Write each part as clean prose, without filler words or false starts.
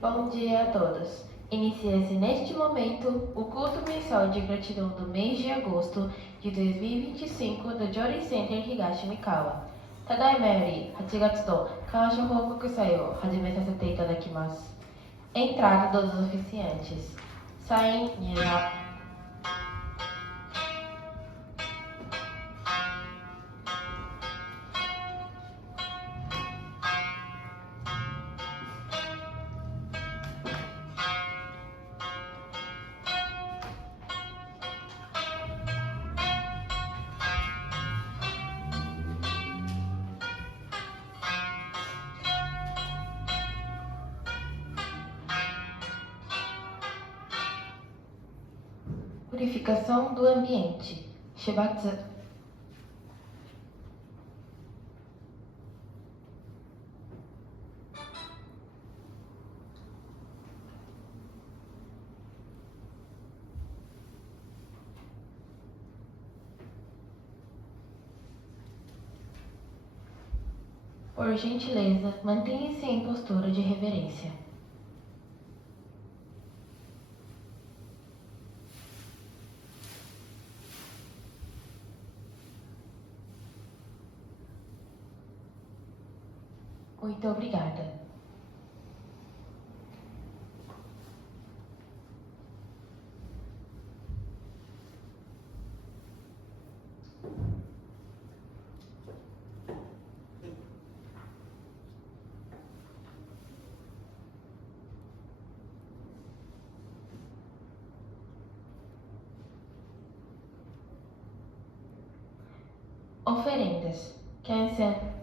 Bom dia a todos. Inicia-se neste momento o culto mensal de gratidão do mês de agosto de 2025 do Jory Center Higashimikawa. Tadaima-yori 8月と感謝報告祭を始めさせていただきます。Entrada dos oficiantes. Saem Nira. Purificação do ambiente. Shibatsu. Por gentileza, mantenha-se em postura de reverência. Muito obrigada. Oferendas. Kensen.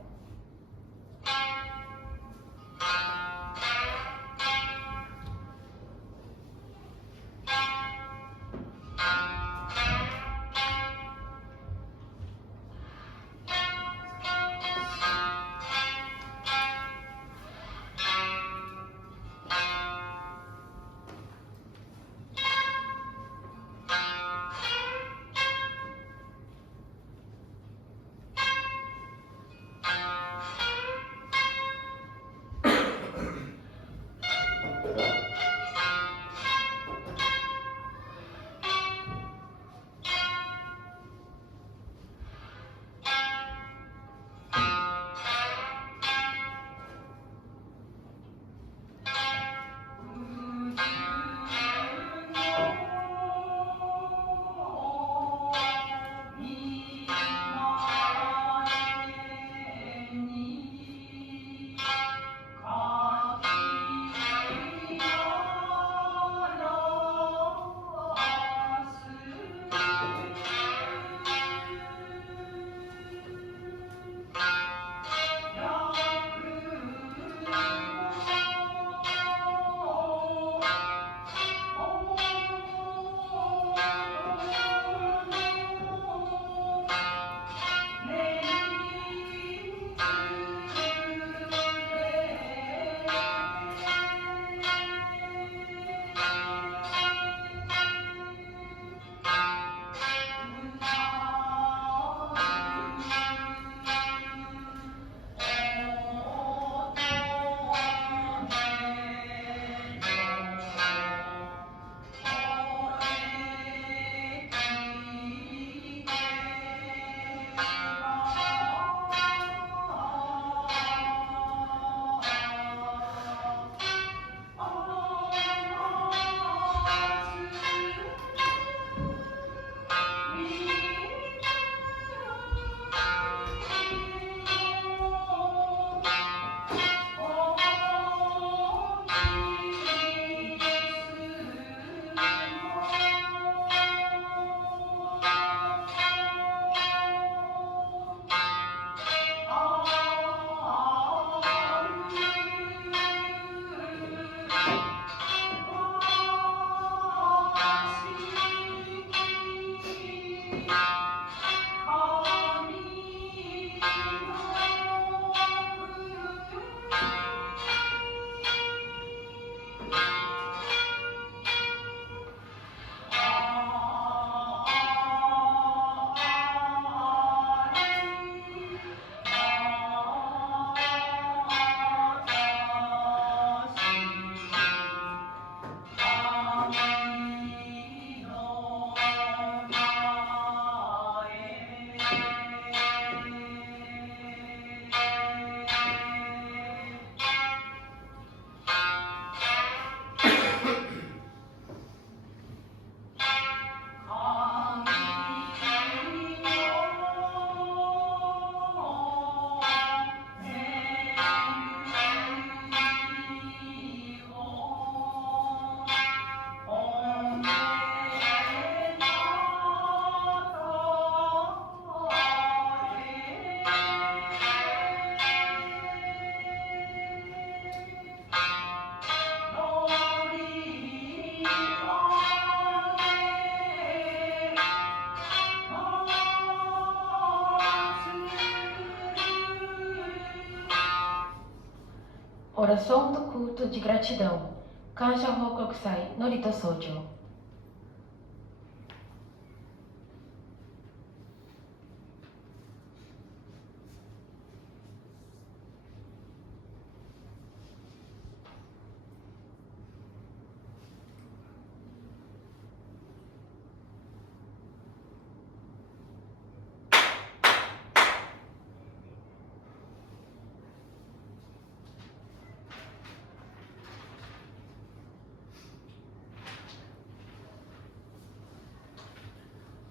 Oração do culto de gratidão. Kansha Hokokusai Norito Sojo.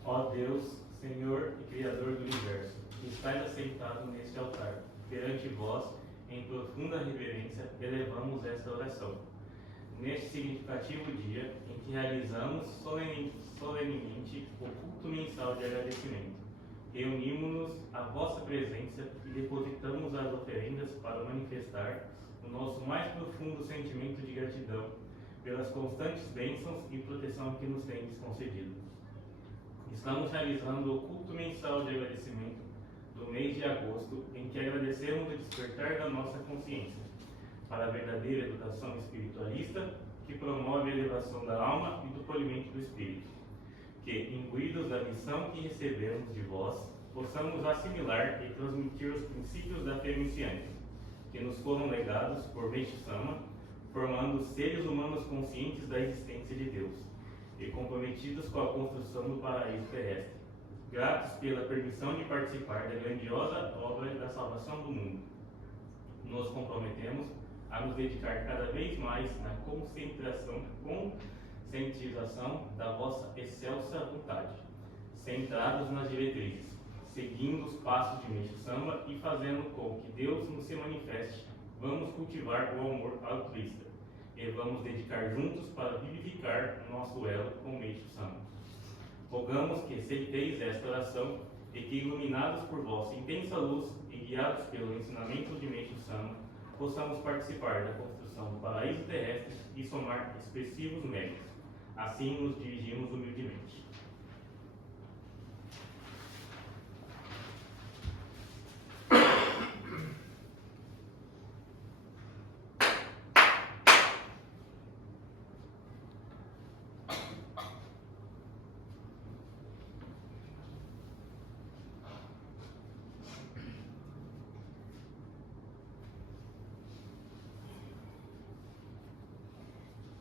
Ó Deus, Senhor e Criador do Universo, que estais assentado neste altar, perante vós, em profunda reverência, elevamos esta oração. Neste significativo dia, em que realizamos solenemente o culto mensal de agradecimento, reunimos-nos à vossa presença e depositamos as oferendas para manifestar o nosso mais profundo sentimento de gratidão pelas constantes bênçãos e proteção que nos tendes concedido. Estamos realizando o culto mensal de agradecimento do mês de agosto, em que agradecemos o despertar da nossa consciência para a verdadeira educação espiritualista que promove a elevação da alma e do polimento do espírito. Que, imbuídos da missão que recebemos de vós, possamos assimilar e transmitir os princípios da fé messiânica, que nos foram legados por Meishu Sama, formando seres humanos conscientes da existência de Deus e comprometidos com a construção do paraíso terrestre, gratos pela permissão de participar da grandiosa obra da salvação do mundo. Nos comprometemos a nos dedicar cada vez mais na conscientização da vossa excelsa vontade, centrados nas diretrizes, seguindo os passos de Meishu Sama e fazendo com que Deus nos se manifeste. Vamos cultivar o amor altruísta e vamos dedicar juntos para vivificar o nosso elo com Meishu Sama. Rogamos que aceiteis esta oração e que, iluminados por vossa intensa luz e guiados pelo ensinamento de Meishu Sama, possamos participar da construção do paraíso terrestre e somar expressivos méritos. Assim nos dirigimos humildemente.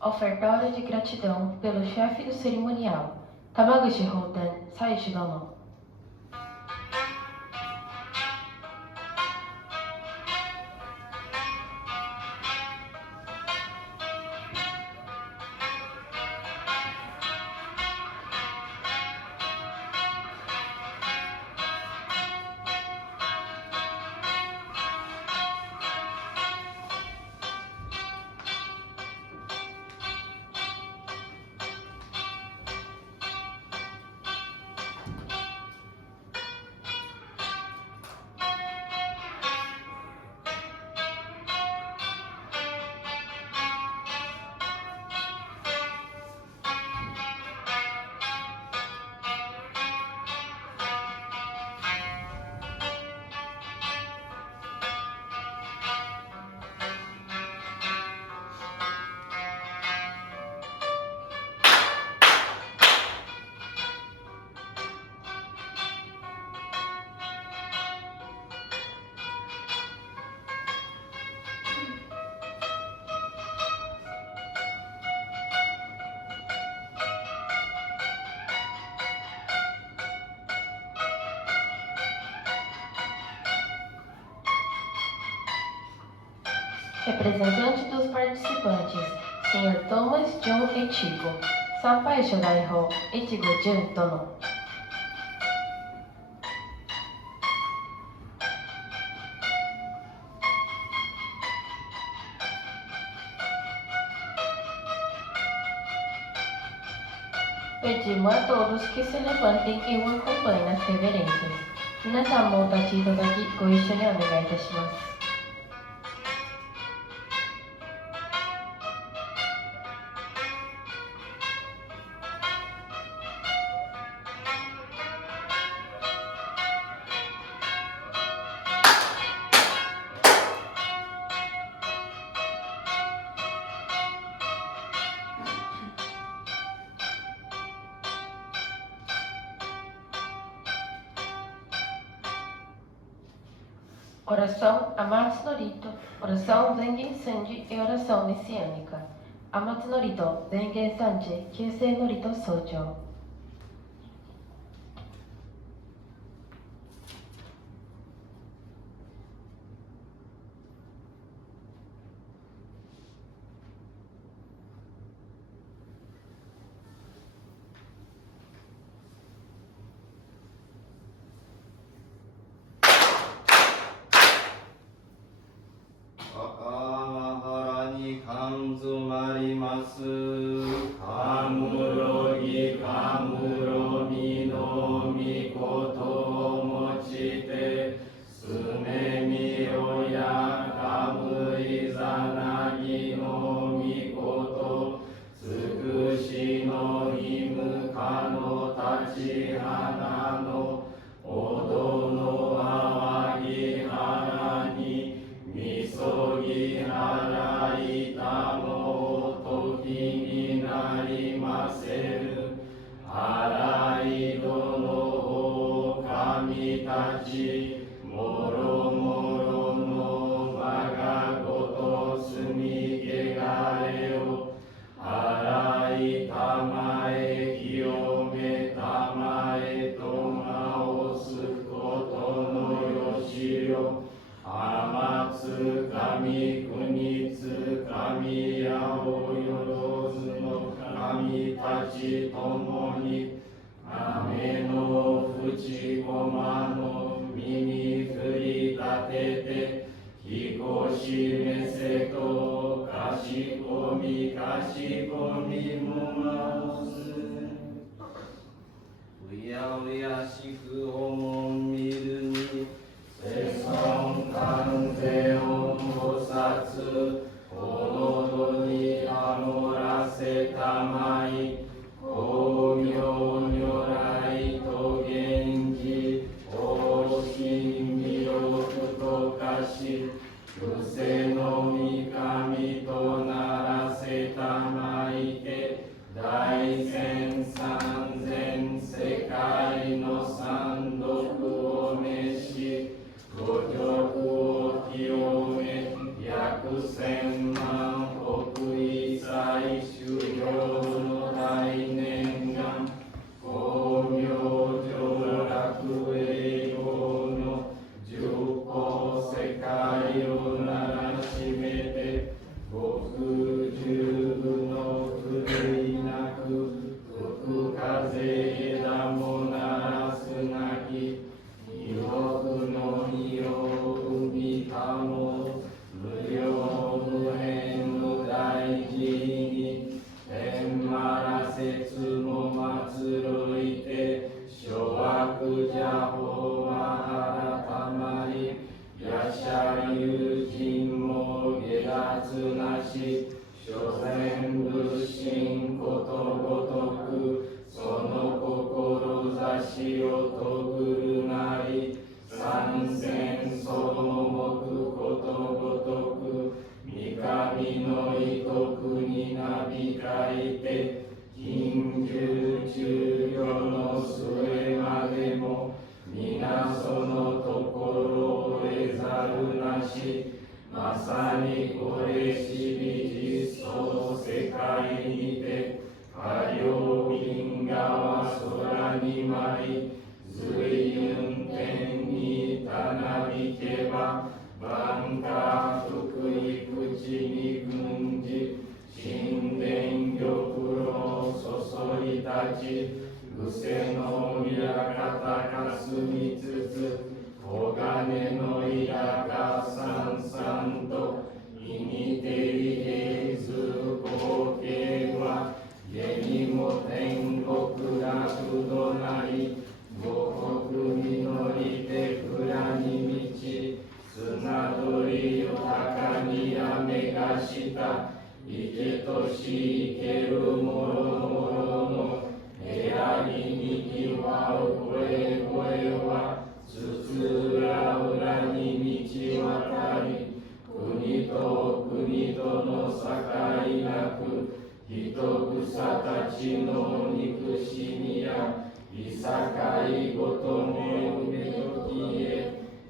Ofertório de gratidão pelo chefe do cerimonial, Tamaguchi Houten Saishi Dono. Representante dos participantes, Sr. Thomas Jun Echigo, Sanpai Shodaiho Echigo Jun Dono. Pedimos a todos que se levantem e o acompanhem nas reverências. Minasan mo tachi itadaki goissho ni onegai itashimasu. Oração a Matsunorito, oração Zengen Sanji e oração messiânica. A Matsunorito, Zengen Sanji, Kyusei Norito Sojo.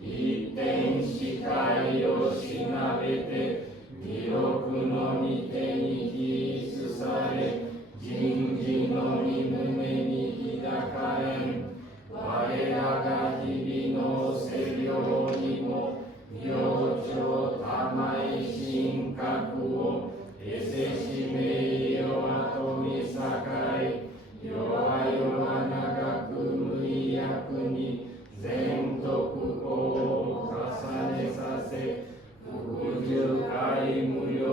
一点視界をしなべて、弥勒の御手に引きされ、人事の御胸に抱かれん。我らが日々の世行にも、明朝玉井神格を、えせし名誉後に栄え、弱々長く無意役に、全徳法を重ねさせ、福十回無料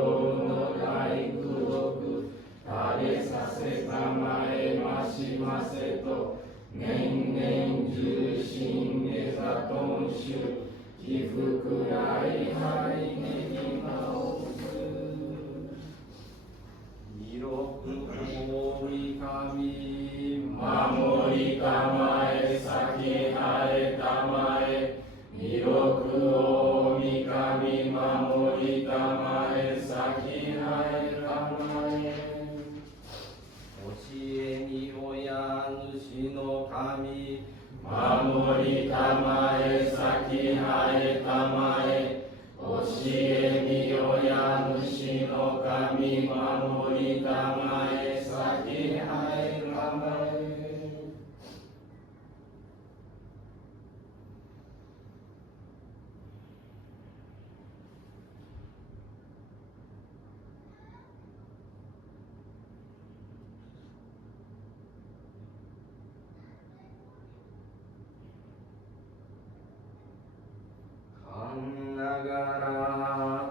の大功徳、垂れさせたまえましませと、年々重心へざとんしゅ、起伏来拝ねぎまおず。弥勒大神、守りたまえ、先晴れたまえ、弥勒大神、守りたまえ、先晴れたまえ。教えみ親主の神、守りたまえ、先晴れたまえ。教えみ親主の神、守りたまえ、先晴れたまえ。観ながら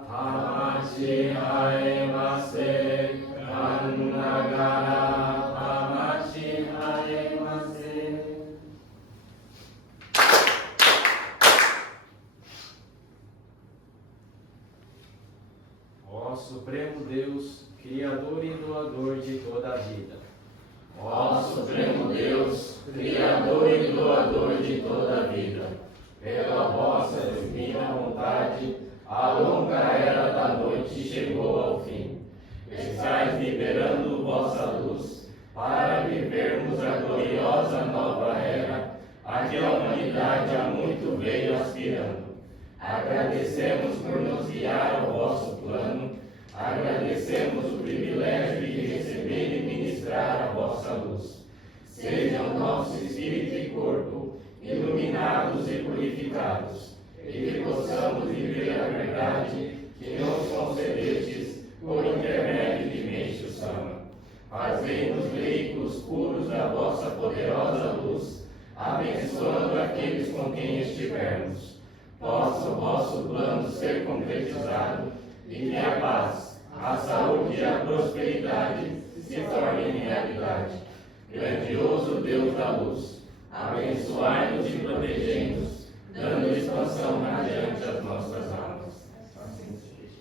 魂あえませ、観ながら魂あえませ。Ó Supremo Deus, Criador e doador de toda a vida. Ó Supremo Deus, Criador e doador de toda a vida. Pela vossa divina vontade, a longa era da noite chegou ao fim. Estais liberando vossa luz para vivermos a gloriosa nova era, a que a humanidade há muito veio aspirando. Agradecemos por nos guiar ao vosso plano, agradecemos o privilégio de receber e ministrar a vossa luz. Sejam nosso espírito e corpo iluminados e purificados, e que possamos viver a verdade que nos concedestes por intermédio de Meixo Sama. Fazei-nos veículos puros da vossa poderosa luz, abençoando aqueles com quem estivermos. Possa o vosso plano ser concretizado e que a paz, a saúde e a prosperidade se tornem realidade. Grandioso Deus da luz, abençoai-nos e protegei-nos, dando expansão radiante às nossas almas. Assim seja.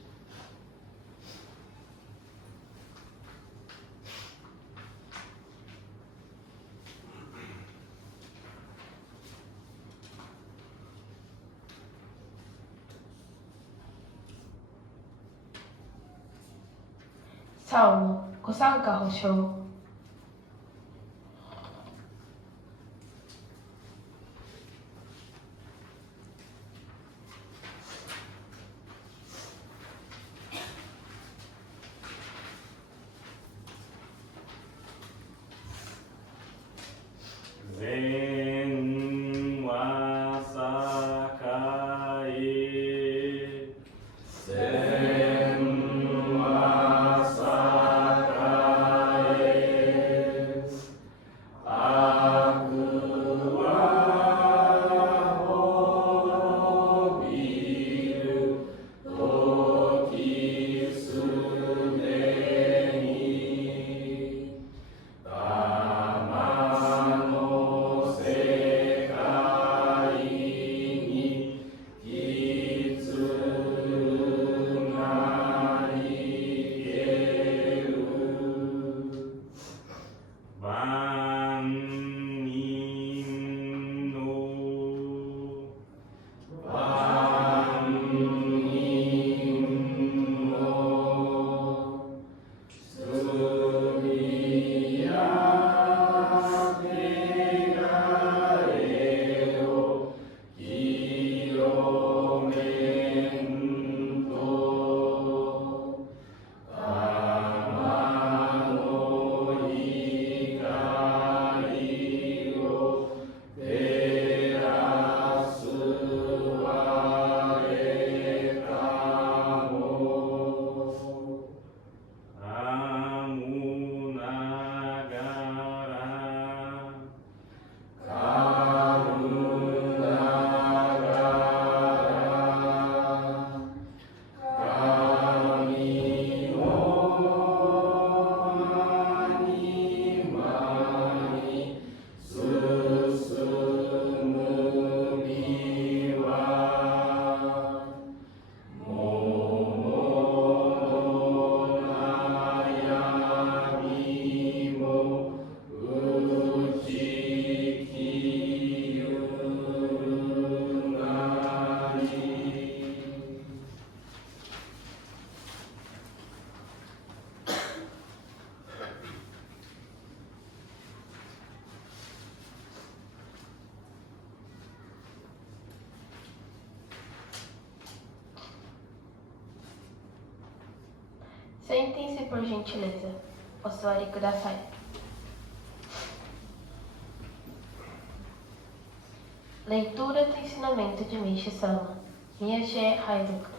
Salmo Kusanka Hosho. Zen wa sakae. Zen wa sakae. Sentem-se por gentileza. Osório Kudasai. Leitura do ensinamento de Meishu Sama. Miyashie Haizuka.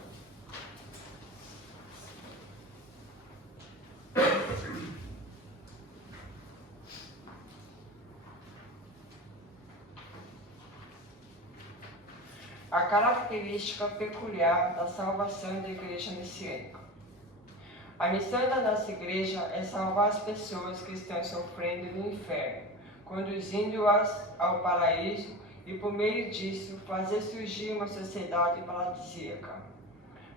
A característica peculiar da salvação da Igreja Messiânica. A missão da nossa Igreja é salvar as pessoas que estão sofrendo no inferno, conduzindo-as ao paraíso e, por meio disso, fazer surgir uma sociedade paradisíaca.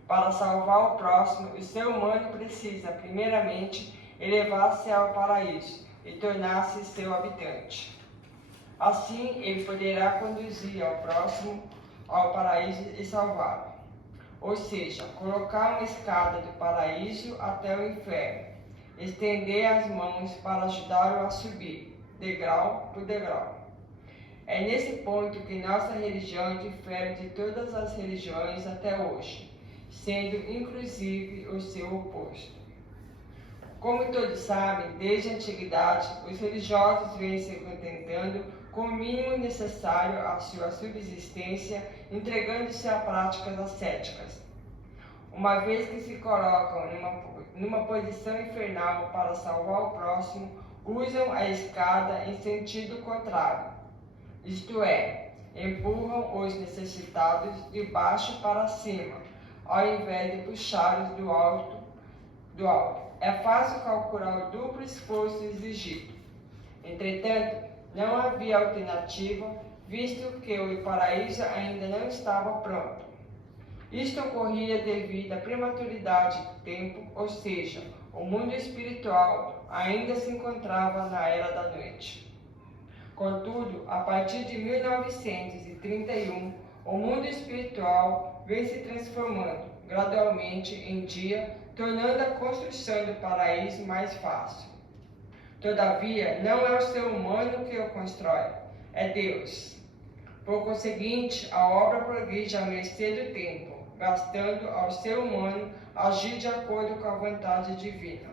Para salvar o próximo, o ser humano precisa, primeiramente, elevar-se ao paraíso e tornar-se seu habitante. Assim, ele poderá conduzir ao próximo ao paraíso e salvá-lo. Ou seja, colocar uma escada do paraíso até o inferno, estender as mãos para ajudá-lo a subir, degrau por degrau. É nesse ponto que nossa religião difere de todas as religiões até hoje, sendo inclusive o seu oposto. Como todos sabem, desde a antiguidade, os religiosos vêm se contentando com o mínimo necessário à sua subsistência, entregando-se a práticas ascéticas. Uma vez que se colocam numa posição infernal para salvar o próximo, usam a escada em sentido contrário, isto é, empurram os necessitados de baixo para cima, ao invés de puxá-los do alto. É fácil calcular o duplo esforço exigido. Entretanto, não havia alternativa, visto que o paraíso ainda não estava pronto. Isto ocorria devido à prematuridade do tempo, ou seja, o mundo espiritual ainda se encontrava na Era da Noite. Contudo, a partir de 1931, o mundo espiritual vem se transformando gradualmente em dia, tornando a construção do paraíso mais fácil. Todavia, não é o ser humano que o constrói, é Deus. Por conseguinte, a obra progride à mercê do tempo, bastando ao ser humano agir de acordo com a vontade divina.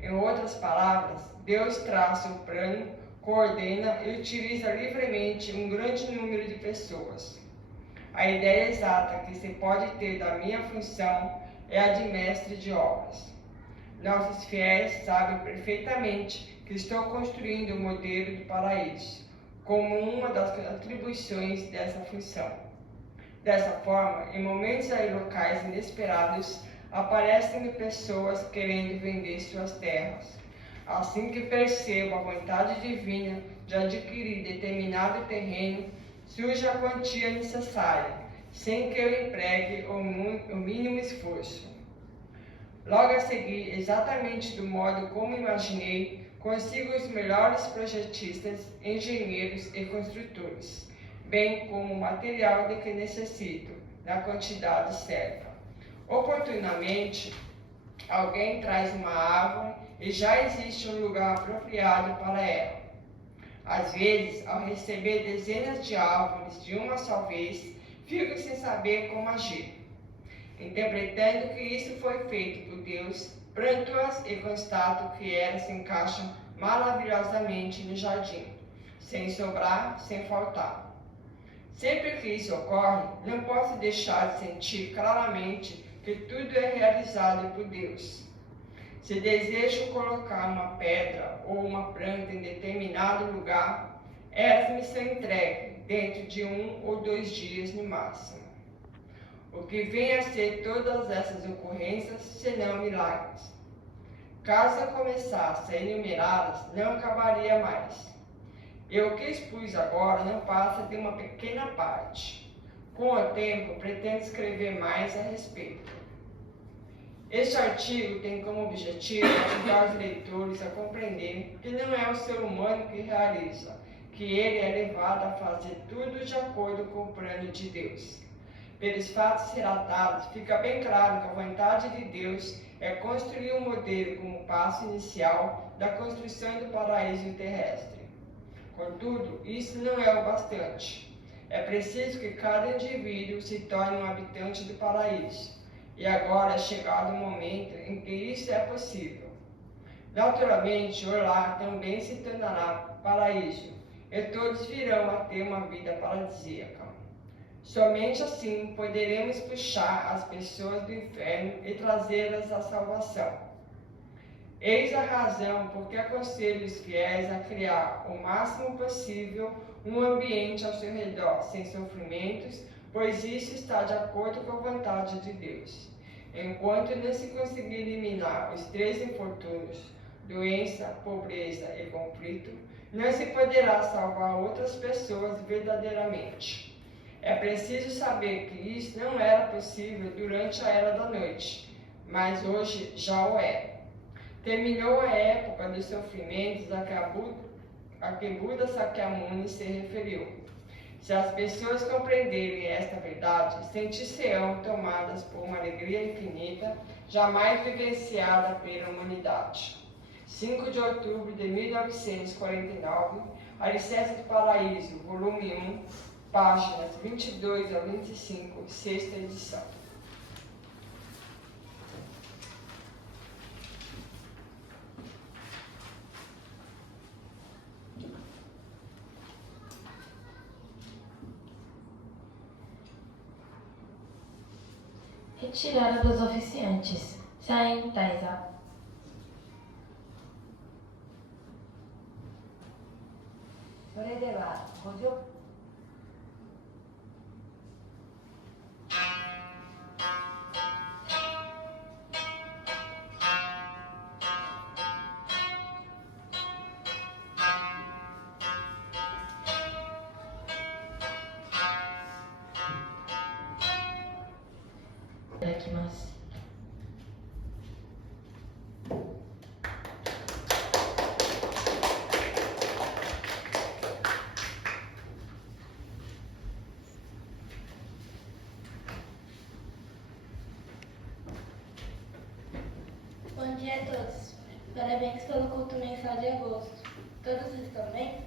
Em outras palavras, Deus traça um plano, coordena e utiliza livremente um grande número de pessoas. A ideia exata que se pode ter da minha função é a de mestre de obras. Nossos fiéis sabem perfeitamente que estou construindo o modelo do paraíso, como uma das atribuições dessa função. Dessa forma, em momentos e locais inesperados, aparecem-me pessoas querendo vender suas terras. Assim que percebo a vontade divina de adquirir determinado terreno, surge a quantia necessária, sem que eu empregue o mínimo esforço. Logo a seguir, exatamente do modo como imaginei, consigo os melhores projetistas, engenheiros e construtores, bem como o material de que necessito, na quantidade certa. Oportunamente, alguém traz uma árvore e já existe um lugar apropriado para ela. Às vezes, ao receber dezenas de árvores de uma só vez, fico sem saber como agir. Interpretando que isso foi feito por Deus, planto-as e constato que elas se encaixam maravilhosamente no jardim, sem sobrar, sem faltar. Sempre que isso ocorre, não posso deixar de sentir claramente que tudo é realizado por Deus. Se desejo colocar uma pedra ou uma planta em determinado lugar, elas me são entregues dentro de 1 ou 2 dias no máximo. O que vem a ser todas essas ocorrências, senão milagres. Caso eu começasse a enumerá-las, não acabaria mais. E o que expus agora não passa de uma pequena parte. Com o tempo, pretendo escrever mais a respeito. Este artigo tem como objetivo ajudar os leitores a compreender que não é o ser humano que realiza, que ele é levado a fazer tudo de acordo com o plano de Deus. Pelos fatos relatados, fica bem claro que a vontade de Deus é construir um modelo como passo inicial da construção do paraíso terrestre. Contudo, isso não é o bastante. É preciso que cada indivíduo se torne um habitante do paraíso. e agora é chegado o momento em que isso é possível. Naturalmente, o lar também se tornará paraíso, e todos virão a ter uma vida paradisíaca. Somente assim poderemos puxar as pessoas do inferno e trazê-las à salvação. Eis a razão por que aconselho os fiéis a criar o máximo possível um ambiente ao seu redor sem sofrimentos, pois isso está de acordo com a vontade de Deus. Enquanto não se conseguir eliminar os 3 infortúnios, doença, pobreza e conflito, não se poderá salvar outras pessoas verdadeiramente. É preciso saber que isso não era possível durante a Era da Noite, mas hoje já o é. Terminou a época dos sofrimentos a que Buda Sakyamuni se referiu. Se as pessoas compreenderem esta verdade, sentir-se-ão tomadas por uma alegria infinita, jamais vivenciada pela humanidade. 5 de outubro de 1949, Alicerce do Paraíso, volume 1, páginas 22 a 25, 6ª edição. Retirada dos oficiantes. Saem Taisa. Mas Bom dia a todos. Parabéns pelo culto mensal de agosto. Todos estão bem?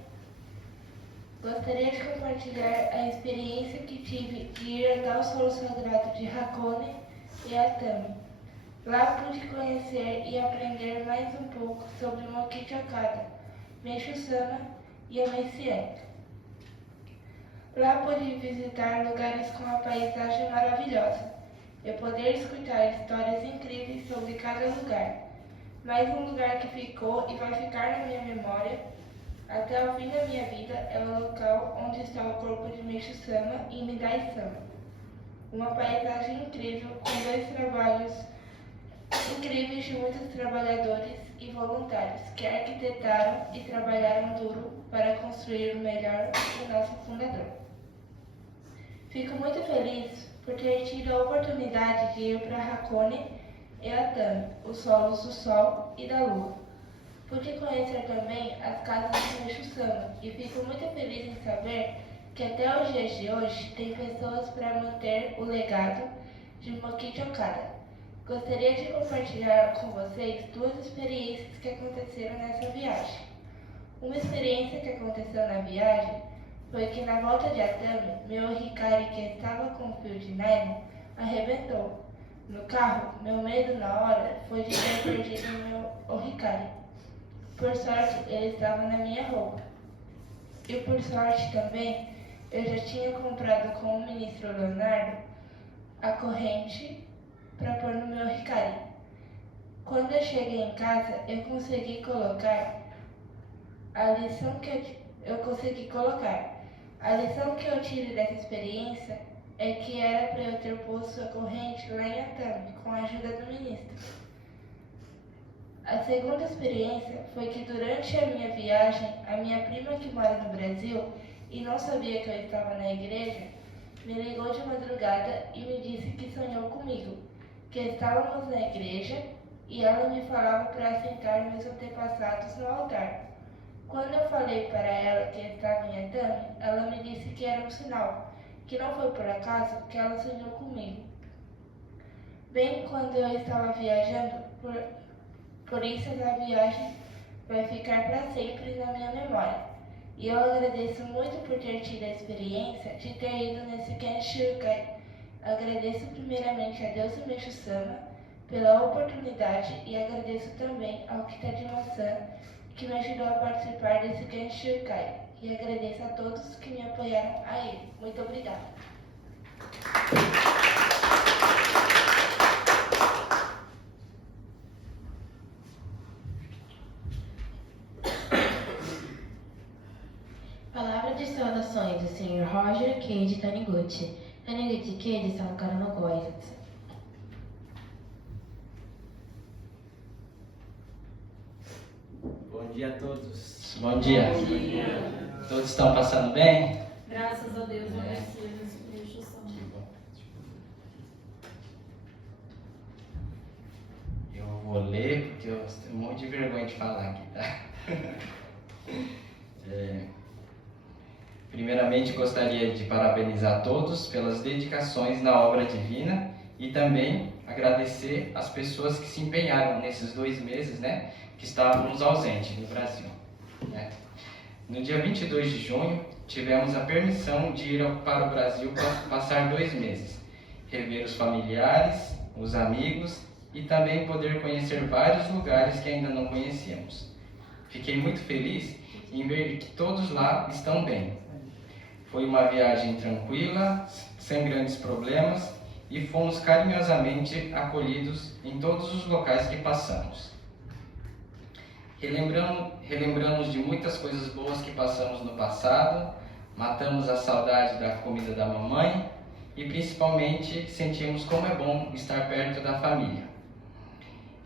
Gostaria de compartilhar a experiência que tive de ir até o solo sagrado de Hakone e Atami. Lá pude conhecer e aprender mais um pouco sobre Mokichi Okada, Meishu Sama e a Messiânica. Lá pude visitar lugares com uma paisagem maravilhosa e poder escutar histórias incríveis sobre cada lugar. Mas um lugar que ficou e vai ficar na minha memória até o fim da minha vida é o local onde está o corpo de Meishu Sama e Midai Sama. Uma paisagem incrível com 2 trabalhos incríveis de muitos trabalhadores e voluntários que arquitetaram e trabalharam duro para construir o melhor do nosso fundador. Fico muito feliz por ter tido a oportunidade de ir para Hakone e Atami, os solos do Sol e da Lua. Pude conhecer também as casas de Meishu Sama e fico muito feliz em saber que até os dias de hoje tem pessoas para manter o legado de Mokichi Okada. Gostaria de compartilhar com vocês 2 experiências que aconteceram nessa viagem. Uma experiência que aconteceu na viagem foi que na volta de Atami, meu Hikari que estava com fio de nylon arrebentou. No carro, meu medo na hora foi de ter perdido meu Hikari. Por sorte, ele estava na minha roupa. E por sorte também, eu já tinha comprado com o ministro Leonardo a corrente para pôr no meu Hikari. Quando eu cheguei em casa, eu consegui colocar a lição que eu tiro dessa experiência é que era para eu ter posto a corrente lá em Atami, com a ajuda do ministro. A segunda experiência foi que durante a minha viagem, a minha prima que mora no Brasil e não sabia que eu estava na igreja, me ligou de madrugada e me disse que sonhou comigo, que estávamos na igreja e ela me falava para assentar meus antepassados no altar. Quando eu falei para ela que estava em Atami, ela me disse que era um sinal, que não foi por acaso que ela sonhou comigo. Bem quando eu estava viajando, por isso essa viagem vai ficar para sempre na minha memória. E eu agradeço muito por ter tido a experiência de ter ido nesse Kenshukai Agradeço primeiramente a Deus e Meixo Sama pela oportunidade e agradeço também ao Quita de Maçã que me ajudou a participar desse grande Shirkai. E agradeço a todos que me apoiaram a ele. Muito obrigada. Palavra de saudações do Sr. Roger Cade Taniguchi. Taniguchi Cade Sankara no Goiás. Bom dia a todos. Bom dia. Todos estão passando bem? Graças a Deus, agradecidos por instrução. Que bom. Eu vou ler porque eu tenho um monte de vergonha de falar aqui, tá? Primeiramente, gostaria de parabenizar todos pelas dedicações na obra divina e também agradecer as pessoas que se empenharam nesses 2 meses, né, que estávamos ausentes no Brasil, né? No dia 22 de junho, tivemos a permissão de ir para o Brasil para passar 2 meses, rever os familiares, os amigos e também poder conhecer vários lugares que ainda não conhecíamos. Fiquei muito feliz em ver que todos lá estão bem. Foi uma viagem tranquila, sem grandes problemas e fomos carinhosamente acolhidos em todos os locais que passamos. Relembramos de muitas coisas boas que passamos no passado, matamos a saudade da comida da mamãe e principalmente sentimos como é bom estar perto da família.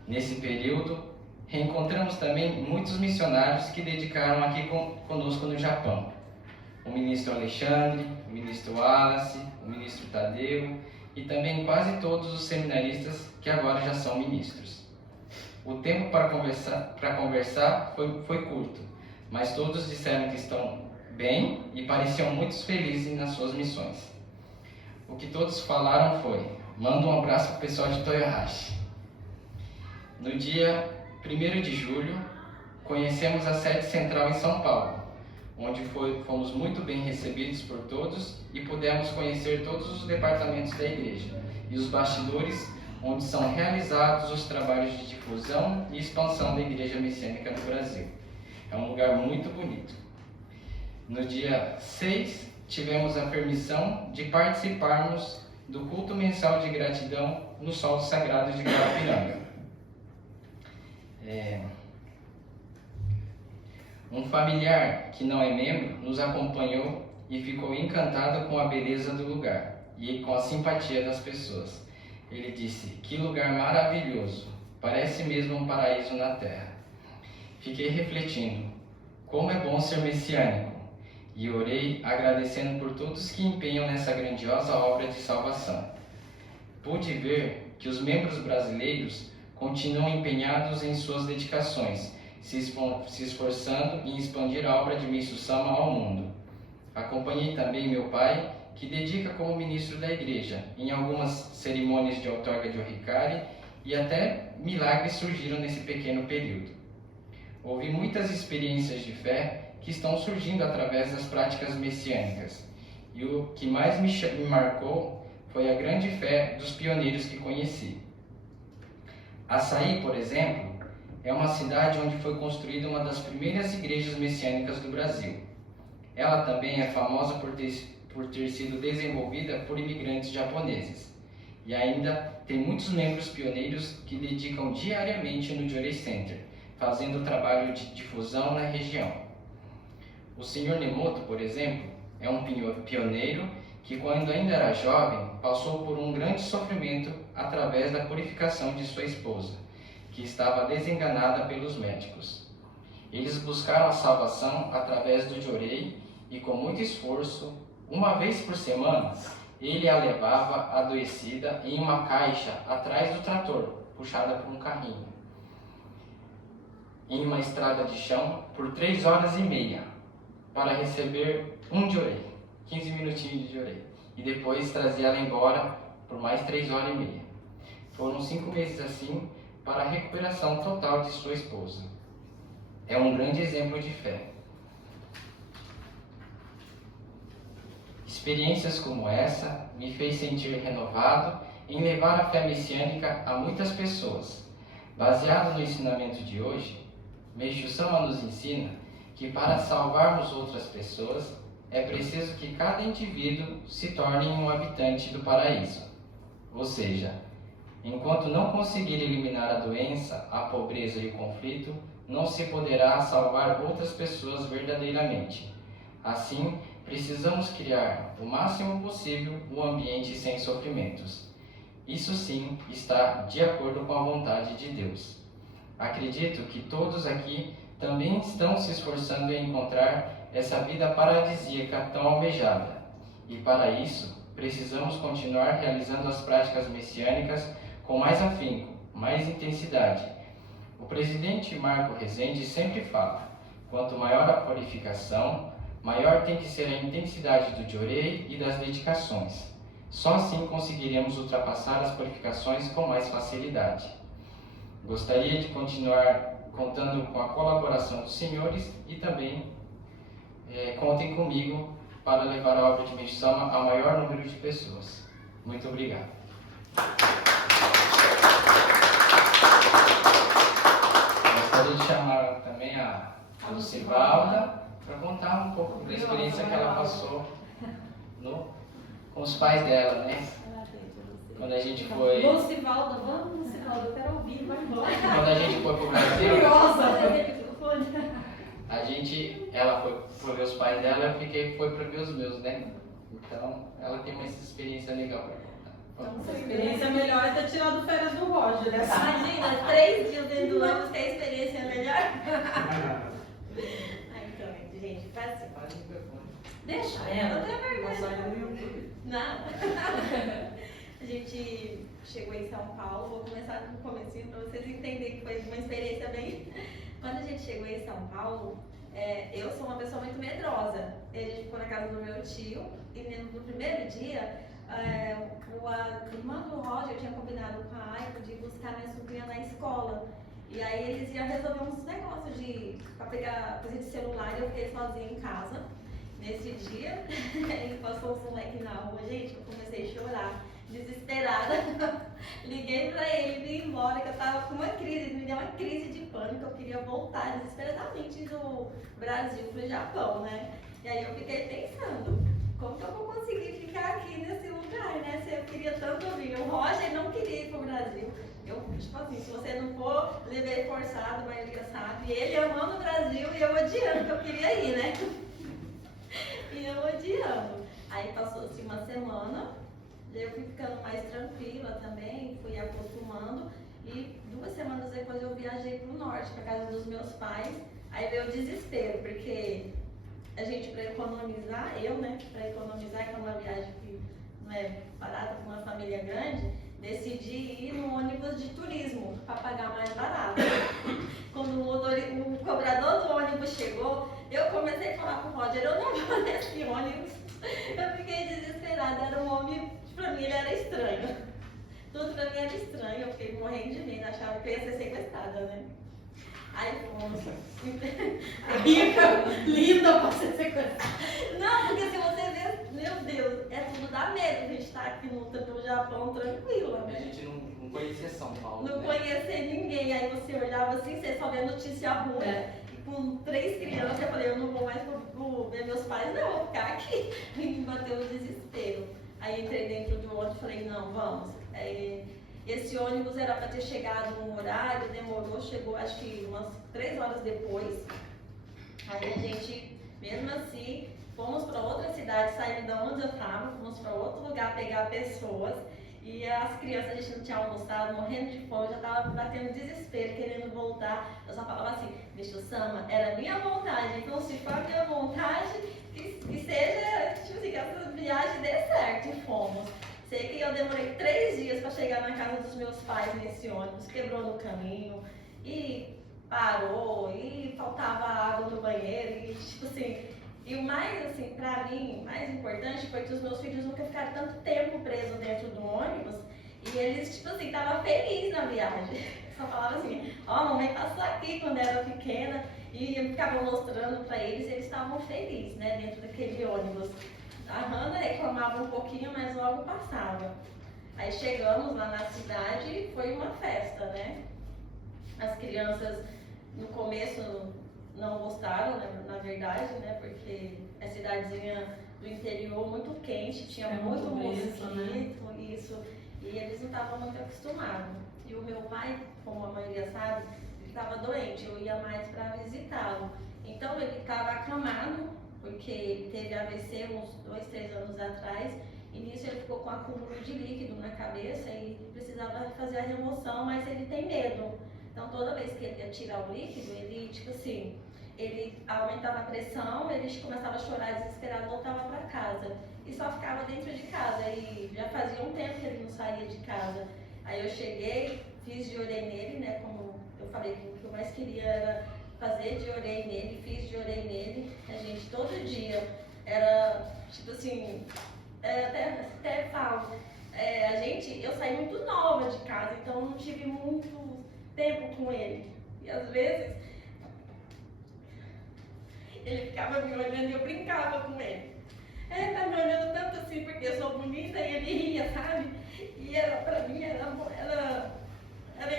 Nesse período, reencontramos também muitos missionários que dedicaram aqui conosco no Japão. O ministro Alexandre, o ministro Wallace, o ministro Tadeu e também quase todos os seminaristas que agora já são ministros. O tempo para conversar foi curto, mas todos disseram que estão bem e pareciam muito felizes nas suas missões. O que todos falaram foi: manda um abraço para o pessoal de Toyohashi. No dia 1º de julho, conhecemos a sede central em São Paulo, onde fomos muito bem recebidos por todos e pudemos conhecer todos os departamentos da igreja e os bastidores onde são realizados os trabalhos de difusão e expansão da Igreja Messiânica no Brasil. É um lugar muito bonito. No dia 6, tivemos a permissão de participarmos do culto mensal de gratidão no Solo Sagrado de Guarapiranga. Um familiar que não é membro nos acompanhou e ficou encantado com a beleza do lugar e com a simpatia das pessoas. Ele disse: que lugar maravilhoso, parece mesmo um paraíso na terra. Fiquei refletindo, como é bom ser messiânico, e orei agradecendo por todos que empenham nessa grandiosa obra de salvação. Pude ver que os membros brasileiros continuam empenhados em suas dedicações, se esforçando em expandir a obra de Meixo Sama ao mundo. Acompanhei também meu pai, que dedica como ministro da igreja em algumas cerimônias de outorga de Ohikari e até milagres surgiram nesse pequeno período. Houve muitas experiências de fé que estão surgindo através das práticas messiânicas, e o que mais me marcou foi a grande fé dos pioneiros que conheci. Açaí, por exemplo, é uma cidade onde foi construída uma das primeiras igrejas messiânicas do Brasil. Ela também é famosa por ter sido desenvolvida por imigrantes japoneses. E ainda tem muitos membros pioneiros que dedicam diariamente no Jorei Center, fazendo trabalho de difusão na região. O Sr. Nemoto, por exemplo, é um pioneiro que, quando ainda era jovem, passou por um grande sofrimento através da purificação de sua esposa, que estava desenganada pelos médicos. Eles buscaram a salvação através do Jorei e, com muito esforço, uma vez por semana, ele a levava adoecida em uma caixa atrás do trator, puxada por um carrinho, em uma estrada de chão por 3 horas e meia, para receber um Jorei, 15 minutinhos de Jorei, e depois trazia ela embora por mais 3 horas e meia. Foram 5 meses assim para a recuperação total de sua esposa. É um grande exemplo de fé. Experiências como essa me fez sentir renovado em levar a fé messiânica a muitas pessoas. Baseado no ensinamento de hoje, Meixo Sama nos ensina que para salvarmos outras pessoas é preciso que cada indivíduo se torne um habitante do paraíso. Ou seja, enquanto não conseguir eliminar a doença, a pobreza e o conflito, não se poderá salvar outras pessoas verdadeiramente. Assim, precisamos criar o máximo possível um ambiente sem sofrimentos. Isso sim está de acordo com a vontade de Deus. Acredito que todos aqui também estão se esforçando em encontrar essa vida paradisíaca tão almejada. E para isso, precisamos continuar realizando as práticas messiânicas com mais afinco, mais intensidade. O presidente Marco Rezende sempre fala: quanto maior a purificação, maior tem que ser a intensidade do Jorei e das dedicações. Só assim conseguiremos ultrapassar as purificações com mais facilidade. Gostaria de continuar contando com a colaboração dos senhores e também contem comigo para levar a obra de Meixo Sama a maior número de pessoas. Muito obrigado. Gostaria de chamar também a Lucivalda para contar um pouco da experiência que ela passou com os pais dela, né? Quando a gente foi... Lucivalda, vamos, Lucivalda, eu quero ouvir, vai embora. Quando a gente foi pro Brasil... Ela foi ver os pais dela, foi para ver os meus, né? Então, ela tem uma experiência legal para contar. Então, a experiência melhor é ter tirado férias do Roger, né? Imagina, 3 dias dentro do ônibus, que a experiência é melhor. Então, gente, participa do microfone. Deixa, não tem vergonha. Nada. A gente chegou em São Paulo, vou começar do comecinho para vocês entenderem que foi uma experiência bem... Quando a gente chegou em São Paulo, eu sou uma pessoa muito medrosa. A gente ficou na casa do meu tio e no primeiro dia, a irmã do Roger tinha combinado com a Aiko de buscar minha sobrinha na escola. E aí eles iam resolver uns negócios para pegar coisa de celular e eu fiquei sozinha em casa. Nesse dia, ele passou os moleques na rua, gente, eu comecei a chorar, desesperada. Liguei pra ele vir embora, que eu tava com uma crise, me deu uma crise de pânico, eu queria voltar desesperadamente do Brasil pro Japão, né? E aí eu fiquei pensando, como que eu vou conseguir ficar aqui nesse lugar, né? Se eu queria tanto vir. O Roger não queria ir pro Brasil. Eu, tipo assim, se você não for, levei forçado, a maioria sabe. Ele amando o Brasil e eu odiando, que eu queria ir, né? E eu odiando. Aí passou-se uma semana, eu fui ficando mais tranquila também, fui acostumando. E 2 semanas depois eu viajei pro norte, pra casa dos meus pais. Aí veio o desespero, porque a gente, pra economizar, pra economizar, que é uma viagem que não é barata para uma família grande, decidi ir no ônibus de turismo, para pagar mais barato. Quando o cobrador do ônibus chegou, eu comecei a falar com o Roger, eu não vou nesse ônibus. Eu fiquei desesperada, era um homem, pra mim ele era estranho. Tudo pra mim era estranho, eu fiquei morrendo de medo, achava que eu ia ser sequestrada, né? Aí fomos. Rica, linda pra ser sequestrada. Não, porque se você ver, meu Deus, é tudo dá medo. A gente tá aqui no Japão tranquila. A gente não conhecia São Paulo. Não conhecia ninguém. Aí você olhava assim, você só vê notícia ruim. E com 3 crianças, eu falei, eu não vou mais ver meus pais, não, eu vou ficar aqui. E me bateu o desespero. Aí entrei dentro do ônibus e falei, não, vamos. Esse ônibus era para ter chegado no horário, demorou, chegou acho que umas 3 horas depois. Aí a gente, mesmo assim, fomos para outra cidade, saímos de onde eu estava, fomos para outro lugar pegar pessoas. E as crianças, a gente não tinha almoçado, morrendo de fome, já estava batendo desespero, querendo voltar. Eu só falava assim, Meixo Sama, era minha vontade, então se for a minha vontade, que seja, tipo assim, que essa viagem dê certo. E fomos. Sei que eu demorei 3 dias para chegar na casa dos meus pais nesse ônibus, quebrou no caminho e parou, e faltava água no banheiro, e tipo assim, e o mais, assim, pra mim, mais importante foi que os meus filhos nunca ficaram tanto tempo presos dentro do ônibus, e eles, tipo assim, estavam felizes na viagem. Só falavam assim, ó, mamãe passou aqui quando era pequena, e eu ficava mostrando pra eles, e eles estavam felizes, né, dentro daquele ônibus. A Hannah reclamava um pouquinho, mas logo passava. Aí chegamos lá na cidade e foi uma festa, né? As crianças no começo não gostaram, né, na verdade, né? Porque é cidadezinha do interior muito quente, tinha muito mosquito, né? Isso, e eles não estavam muito acostumados. E o meu pai, como a maioria sabe, ele estava doente, eu ia mais para visitá-lo. Então ele estava acamado, porque ele teve AVC uns 2, 3 anos atrás, e nisso ele ficou com acúmulo de líquido na cabeça e precisava fazer a remoção, mas ele tem medo. Então toda vez que ele ia tirar o líquido, ele, tipo assim, ele aumentava a pressão, ele começava a chorar desesperado, voltava para casa. E só ficava dentro de casa, e já fazia um tempo que ele não saía de casa. Aí eu cheguei, fiz de orei nele, né, como eu falei que o que eu mais queria era fazer de orei nele, fiz de orei nele. A gente todo dia era, tipo assim, até falo, eu saí muito nova de casa, então não tive muito tempo com ele. E às vezes ele ficava me olhando e eu brincava com ele. Tá me olhando tanto assim porque eu sou bonita, e ele ria, sabe? E pra mim era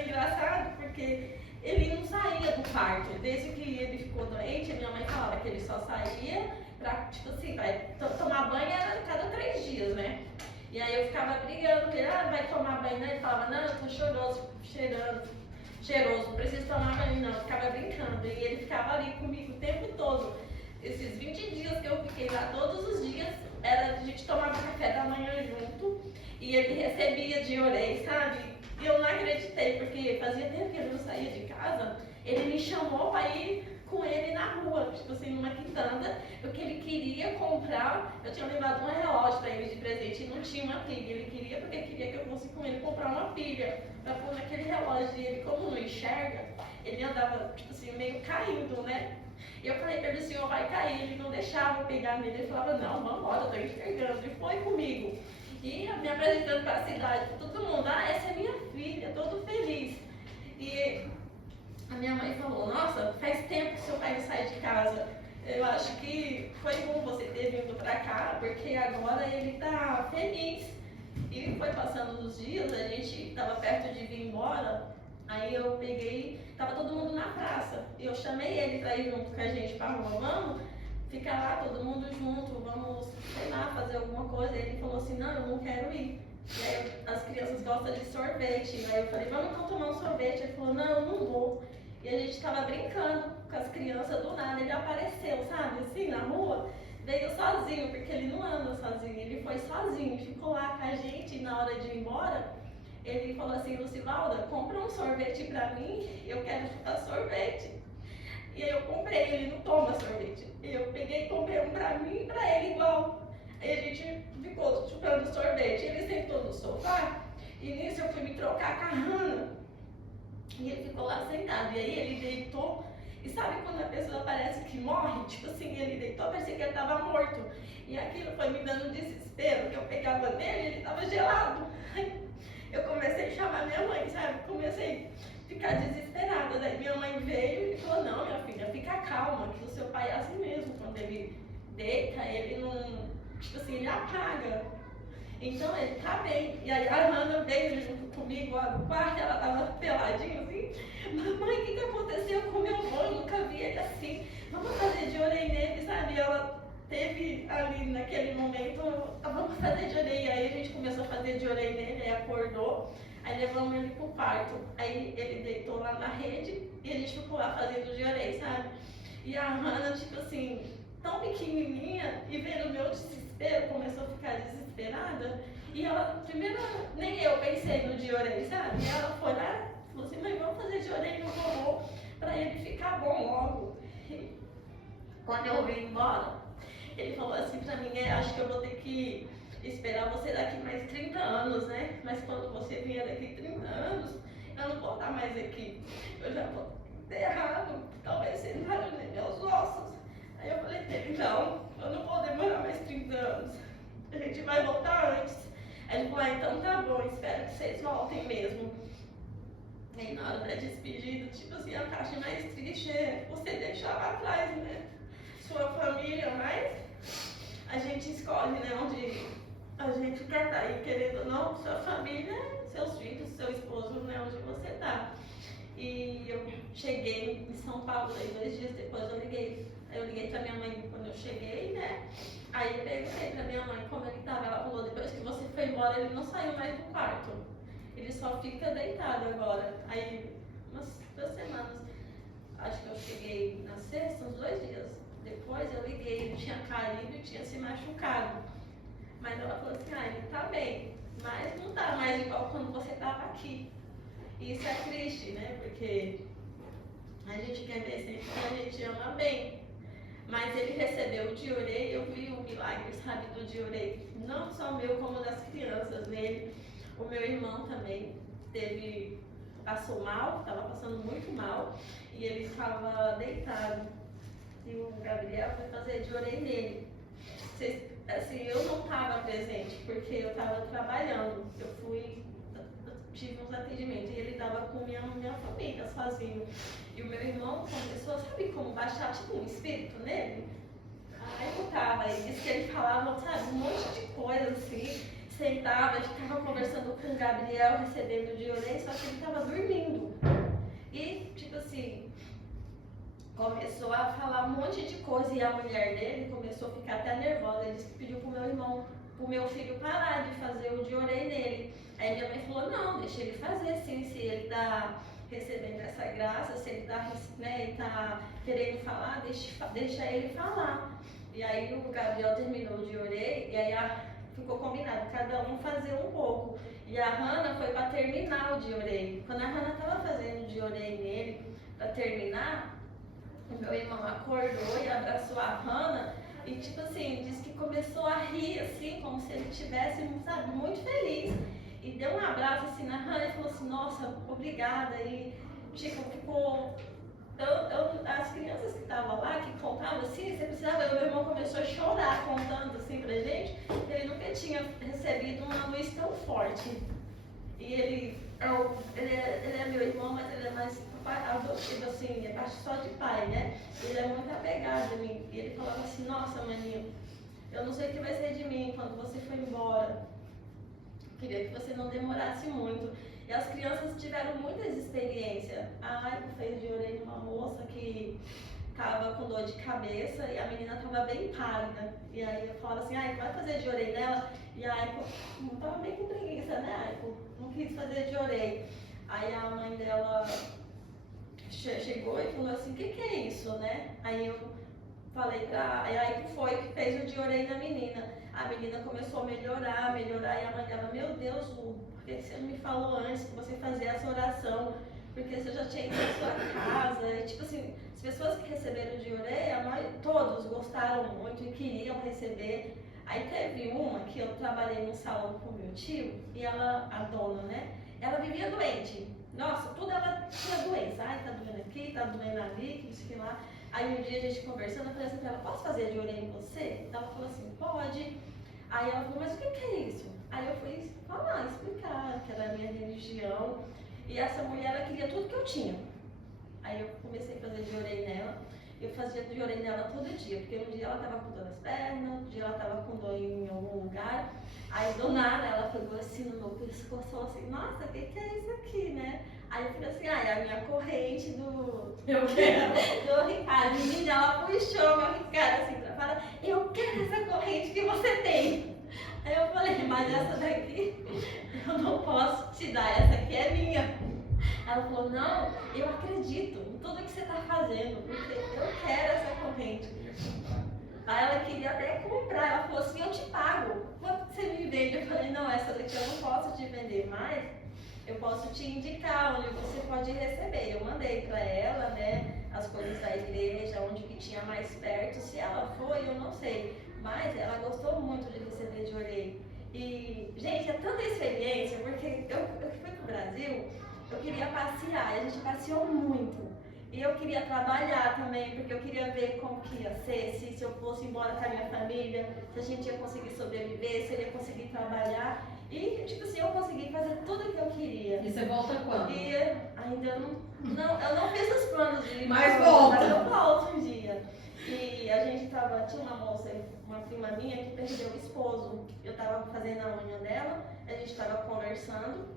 engraçado porque ele não saía do quarto. Desde que ele ficou doente, a minha mãe falava que ele só saía pra, tipo assim, vai tomar banho era a cada 3 dias, né? E aí eu ficava brigando com ele, vai tomar banho, né? Ele falava, não, eu tô cheiroso, não preciso tomar banho não. Eu ficava brincando e ele ficava ali comigo o tempo todo. Esses 20 dias que eu fiquei lá, todos os dias, a gente tomava café da manhã junto e ele recebia de orei, sabe? E eu não acreditei, porque fazia tempo que ele não saía de casa. Ele me chamou para ir com ele na rua, tipo assim, numa quitanda, porque ele queria comprar. Eu tinha levado um relógio para ele de presente e não tinha uma pilha. Ele queria porque queria que eu fosse com ele comprar uma pilha para pôr naquele relógio. E ele, como não enxerga, ele andava, tipo assim, meio caindo, né? E eu falei para ele, o senhor vai cair. Ele não deixava eu pegar nele. Ele falava, não, vamos embora, eu tô enxergando. E foi comigo. E me apresentando para a cidade, para todo mundo, essa é minha filha, todo feliz. E a minha mãe falou, nossa, faz tempo que seu pai não sai de casa. Eu acho que foi bom você ter vindo para cá, porque agora ele tá feliz. E foi passando os dias, a gente estava perto de vir embora, aí eu peguei, tava todo mundo na praça. E eu chamei ele para ir junto com a gente para a rua, vamos ficar lá todo mundo junto, vamos, sei lá, fazer alguma coisa. Aí ele falou assim, não, eu não quero ir. E aí as crianças gostam de sorvete. Aí eu falei, vamos então tomar um sorvete. Ele falou, não, eu não vou. E a gente tava brincando com as crianças, do nada ele apareceu, sabe, assim, na rua. Veio sozinho, porque ele não anda sozinho, ele foi sozinho, ficou lá com a gente. E na hora de ir embora, ele falou assim, Lucivalda, compra um sorvete pra mim, eu quero chupar sorvete. E aí eu comprei, ele não toma sorvete. E eu peguei e comprei um pra mim e pra ele igual. Aí a gente ficou chupando sorvete. Ele sentou no sofá e nisso eu fui me trocar com a Hannah. E ele ficou lá sentado. E aí ele deitou. E sabe quando a pessoa parece que morre? Tipo assim, ele deitou, parecia que ele estava morto. E aquilo foi me dando desespero, que eu pegava nele e ele estava gelado. Eu comecei a chamar minha mãe, sabe? Comecei a ficar desesperada. Daí minha mãe veio e falou, não, minha filha, fica calma, que o seu pai é assim mesmo. Quando ele deita, ele não... Tipo assim, ele apaga. Então ele tá bem. E aí a Hannah veio junto comigo lá no quarto, ela tava peladinha assim. Mamãe, o que aconteceu com meu avô? Eu nunca vi ele assim. Vamos fazer de orei nele, sabe? E ela teve ali naquele momento, vamos fazer de orei. Aí a gente começou a fazer de orei nele, aí acordou. Aí levamos ele pro quarto. Aí ele deitou lá na rede e a gente ficou lá fazendo de orei, sabe? E a Hannah, tipo assim, tão pequenininha e vendo o meu desespero, começou a ficar desesperada. E ela, primeiro, nem eu pensei no de orei, sabe? E ela foi lá e falou assim, mãe, vamos fazer de orei no vovô pra ele ficar bom logo. E quando eu vim embora, ele falou assim pra mim, acho que eu vou ter que esperar você daqui mais 30 anos, né? Mas quando você vier daqui 30 anos, eu não vou estar mais aqui. Eu já vou enterrado, talvez sentado nos meus ossos. Aí eu falei pra ele, não, eu não vou demorar mais 30 anos. A gente vai voltar antes. Aí ele falou, então tá bom, espero que vocês voltem mesmo. E aí na hora da despedida, tipo assim, a parte mais triste é você deixar lá atrás, né? Sua família, mas a gente escolhe, né, onde a gente quer estar. E querendo ou não, sua família, seus filhos, seu esposo, né, onde você está. E eu cheguei em São Paulo, aí 2 dias depois eu liguei pra minha mãe quando eu cheguei, né? Aí eu perguntei pra minha mãe como ele estava. Ela falou, depois que você foi embora, ele não saiu mais do quarto. Ele só fica deitado agora. Aí, umas 2 semanas, acho que eu cheguei na sexta, uns 2 dias depois, eu liguei, ele tinha caído e tinha se machucado. Mas ela falou assim, ele tá bem, mas não tá mais igual quando você estava aqui. E isso é triste, né? Porque a gente quer ver sempre que a gente ama bem. Mas ele recebeu o diorei, eu vi o milagre, sabe, do diorei. Não só o meu, como das crianças nele. O meu irmão também passou mal, estava passando muito mal. E ele estava deitado. E o Gabriel foi fazer diorei nele. Assim, eu não estava presente, porque eu estava trabalhando. Tive uns atendimentos e ele estava com minha família sozinho. E o meu irmão começou, sabe como baixar tipo um espírito nele? Aí eu tava, e disse que ele falava, sabe, um monte de coisa assim, sentava e ficava conversando com o Gabriel, recebendo o diorei, só que ele estava dormindo. E, tipo assim, começou a falar um monte de coisa e a mulher dele começou a ficar até nervosa. Ele pediu pro meu filho parar de fazer o diorei nele. Aí minha mãe falou, não, deixa ele fazer sim, se ele está recebendo essa graça, se ele está, né, tá querendo falar, deixa ele falar. E aí o Gabriel terminou o diorei e aí ficou combinado, cada um fazer um pouco. E a Hannah foi para terminar o diorei. Quando a Hannah estava fazendo o diorei nele, para terminar, o meu irmão acordou e abraçou a Hannah e tipo assim, disse que começou a rir assim, como se ele estivesse, sabe, muito feliz. E deu um abraço assim na Hannah e falou assim, nossa, obrigada. E tipo, ficou. As crianças que estavam lá, que contavam assim, você precisava, meu irmão começou a chorar contando assim pra gente, que ele nunca tinha recebido uma luz tão forte. E ele é meu irmão, mas ele é mais adotivo, assim, é parte só de pai, né? Ele é muito apegado a mim. E ele falava assim, nossa, maninho, eu não sei o que vai ser de mim quando você for embora. Queria que você não demorasse muito. E as crianças tiveram muitas experiências. A Aiko fez diorei numa moça que estava com dor de cabeça e a menina estava bem pálida. E aí eu falava assim, Aiko, vai fazer diorei nela? E a Aiko não estava bem com preguiça, né, Aiko? Não quis fazer diorei. Aí a mãe dela chegou e falou assim, o que é isso, né? Aí eu falei aí a Aiko foi que fez o diorei na menina. A menina começou a melhorar, e a mãe dela, meu Deus, Lu, por que você não me falou antes que você fazia essa oração? Porque você já tinha ido na sua casa. E tipo assim, as pessoas que receberam o diorei, todos gostaram muito e queriam receber. Aí teve uma que eu trabalhei num salão com meu tio, e ela, a dona, né? Ela vivia doente. Nossa, tudo ela tinha doença. Ai, tá doendo aqui, tá doendo ali, que não sei o que lá. Aí um dia a gente conversando, eu falei assim pra ela, posso fazer diorei em você? Ela falou assim, pode. Aí ela falou, mas o que é isso? Aí eu fui falar, explicar que era a minha religião. E essa mulher, ela queria tudo que eu tinha. Aí eu comecei a fazer diorei nela. Eu fazia diorei nela todo dia, porque um dia ela estava com dor nas pernas, outro dia ela estava com dor em algum lugar. Aí do nada ela pegou assim no meu pescoço e falou assim, nossa, o que é isso aqui, né? Aí eu falei assim, é a minha corrente do Ricardo. Menina, ela puxou meu Ricardo assim pra fora, eu quero essa corrente que você tem. Aí eu falei, mas essa daqui eu não posso te dar, essa aqui é minha. Ela falou, não, eu acredito em tudo que você está fazendo, porque eu quero essa corrente. Aí ela queria até comprar, ela falou assim, eu te pago, quanto você me vende? Eu falei, não, essa daqui eu não posso te vender mais, eu posso te indicar onde você pode receber. Eu mandei para ela, né, as coisas da igreja, onde que tinha mais perto, se ela foi, eu não sei. Mas ela gostou muito de receber diorei. E, gente, é tanta experiência, porque eu fui pro Brasil, eu queria passear, e a gente passeou muito. E eu queria trabalhar também, porque eu queria ver como que ia ser, se eu fosse embora com a minha família, se a gente ia conseguir sobreviver, se eu ia conseguir trabalhar. E, tipo assim, eu consegui fazer tudo o que eu queria. E você volta quando? E ainda eu não fiz os planos de ir, mas volta. Mas eu volto um dia. E a gente tinha uma prima minha que perdeu o esposo. Eu estava fazendo a unha dela, a gente estava conversando,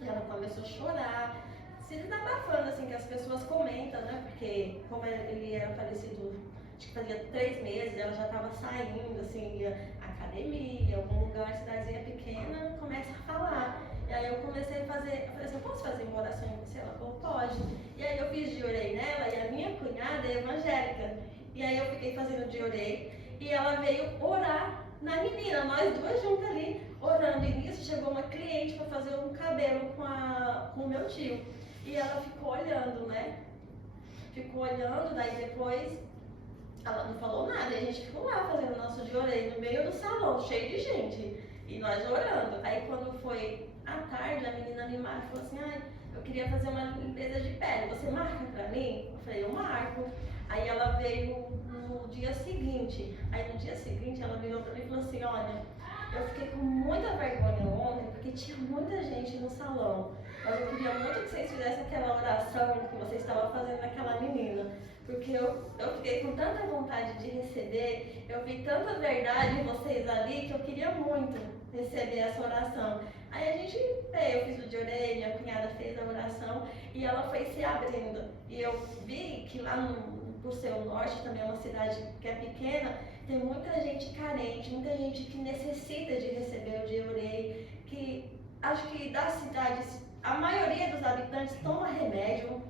ela começou a chorar, se desabafando, assim, que as pessoas comentam, né? Porque como ele era falecido, acho que fazia 3 meses, ela já estava saindo, assim, ia à academia, algum lugar, cidadezinha pequena, começa a falar. E aí eu comecei a fazer, eu falei assim, eu posso fazer uma oração em você? Ela falou, pode. E aí eu fiz de orei nela, e a minha cunhada é evangélica. E aí eu fiquei fazendo de orei, e ela veio orar na menina, nós duas juntas ali, orando. E nisso chegou uma cliente para fazer um cabelo com o meu tio. E ela ficou olhando, né? Ficou olhando, daí depois ela não falou nada. E a gente ficou lá fazendo o nosso de orei no meio do salão, cheio de gente. E nós orando. Aí quando foi à tarde, a menina me marca e falou assim, ai, eu queria fazer uma limpeza de pele, você marca pra mim? Eu falei, eu marco. Aí ela veio no dia seguinte. Aí no dia seguinte ela virou pra mim e falou assim, olha, eu fiquei com muita vergonha ontem, porque tinha muita gente no salão. Mas eu queria muito que vocês fizessem aquela oração que vocês estavam fazendo naquela menina. Porque eu fiquei com tanta vontade de receber, eu vi tanta verdade em vocês ali, que eu queria muito receber essa oração. Aí a gente, eu fiz o de orei, minha cunhada fez a oração e ela foi se abrindo. E eu vi que lá no seu norte, também é uma cidade que é pequena, tem muita gente carente, muita gente que necessita de receber o de orei, que acho que das cidades, a maioria dos habitantes toma remédio,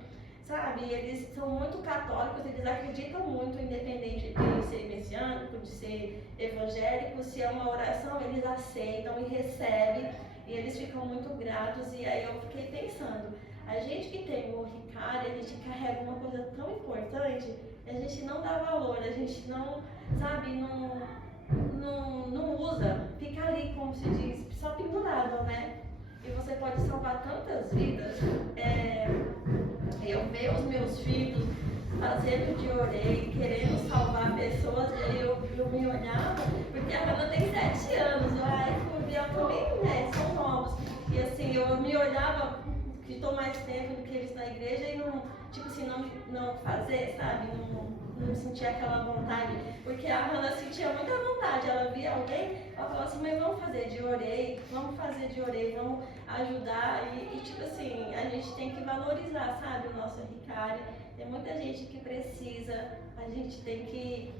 sabe? Eles são muito católicos, eles acreditam muito, independente de ser messiânico, de ser evangélico, se é uma oração, eles aceitam e recebem, e eles ficam muito gratos. E aí eu fiquei pensando, a gente que tem o Ricário, a gente carrega uma coisa tão importante, a gente não dá valor, a gente não, sabe, não usa, fica ali, como se diz, só pendurado, né? E você pode salvar tantas vidas. Eu ver os meus filhos fazendo de orei, querendo salvar pessoas, e aí eu me olhava, porque a Hannah tem 7 anos, o Biel também, né, são novos. E assim, eu me olhava, que estou mais tempo do que eles na igreja, e não, tipo assim, não fazer, sabe? Não sentia aquela vontade, porque a Hannah sentia muita vontade, ela via alguém, ela falava assim, mas vamos fazer de orei, vamos ajudar, e tipo assim, a gente tem que valorizar, sabe, o nosso Ricário. Tem muita gente que precisa, a gente tem que...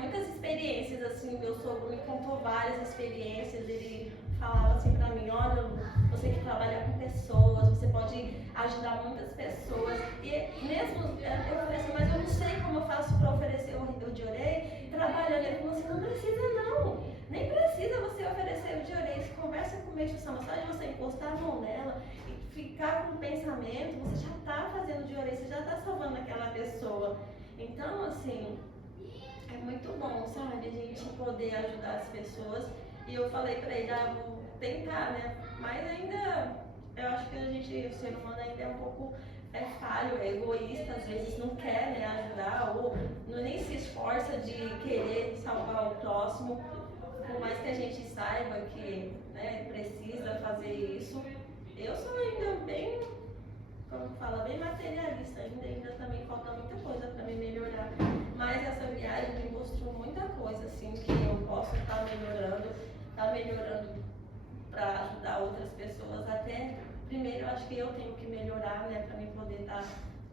muitas experiências, assim, meu sogro me contou várias experiências, ele falava assim pra mim, olha, você que trabalha com pessoas, você pode ajudar muitas pessoas. E mesmo, eu falei assim, mas eu não sei como eu faço pra oferecer o de orei trabalhando. Ele falou assim, não precisa não, nem precisa você oferecer o de orei. Você conversa com o Meixo Sama, só de você encostar a mão nela e ficar com o pensamento, você já tá fazendo de orei, você já tá salvando aquela pessoa. Então, assim, é muito bom, sabe, a gente poder ajudar as pessoas. E eu falei pra ele, vou tentar, né? Mas ainda, eu acho que o ser humano ainda é um pouco falho, é egoísta, às vezes não quer, né, ajudar, ou nem se esforça de querer salvar o próximo. Por mais que a gente saiba que, né, precisa fazer isso, eu sou ainda bem, como fala, bem materialista, ainda também falta muita coisa para me melhorar. Mas essa viagem me mostrou muita coisa, assim, que eu posso estar melhorando para ajudar outras pessoas. Até, primeiro, eu acho que eu tenho que melhorar, né, para mim poder estar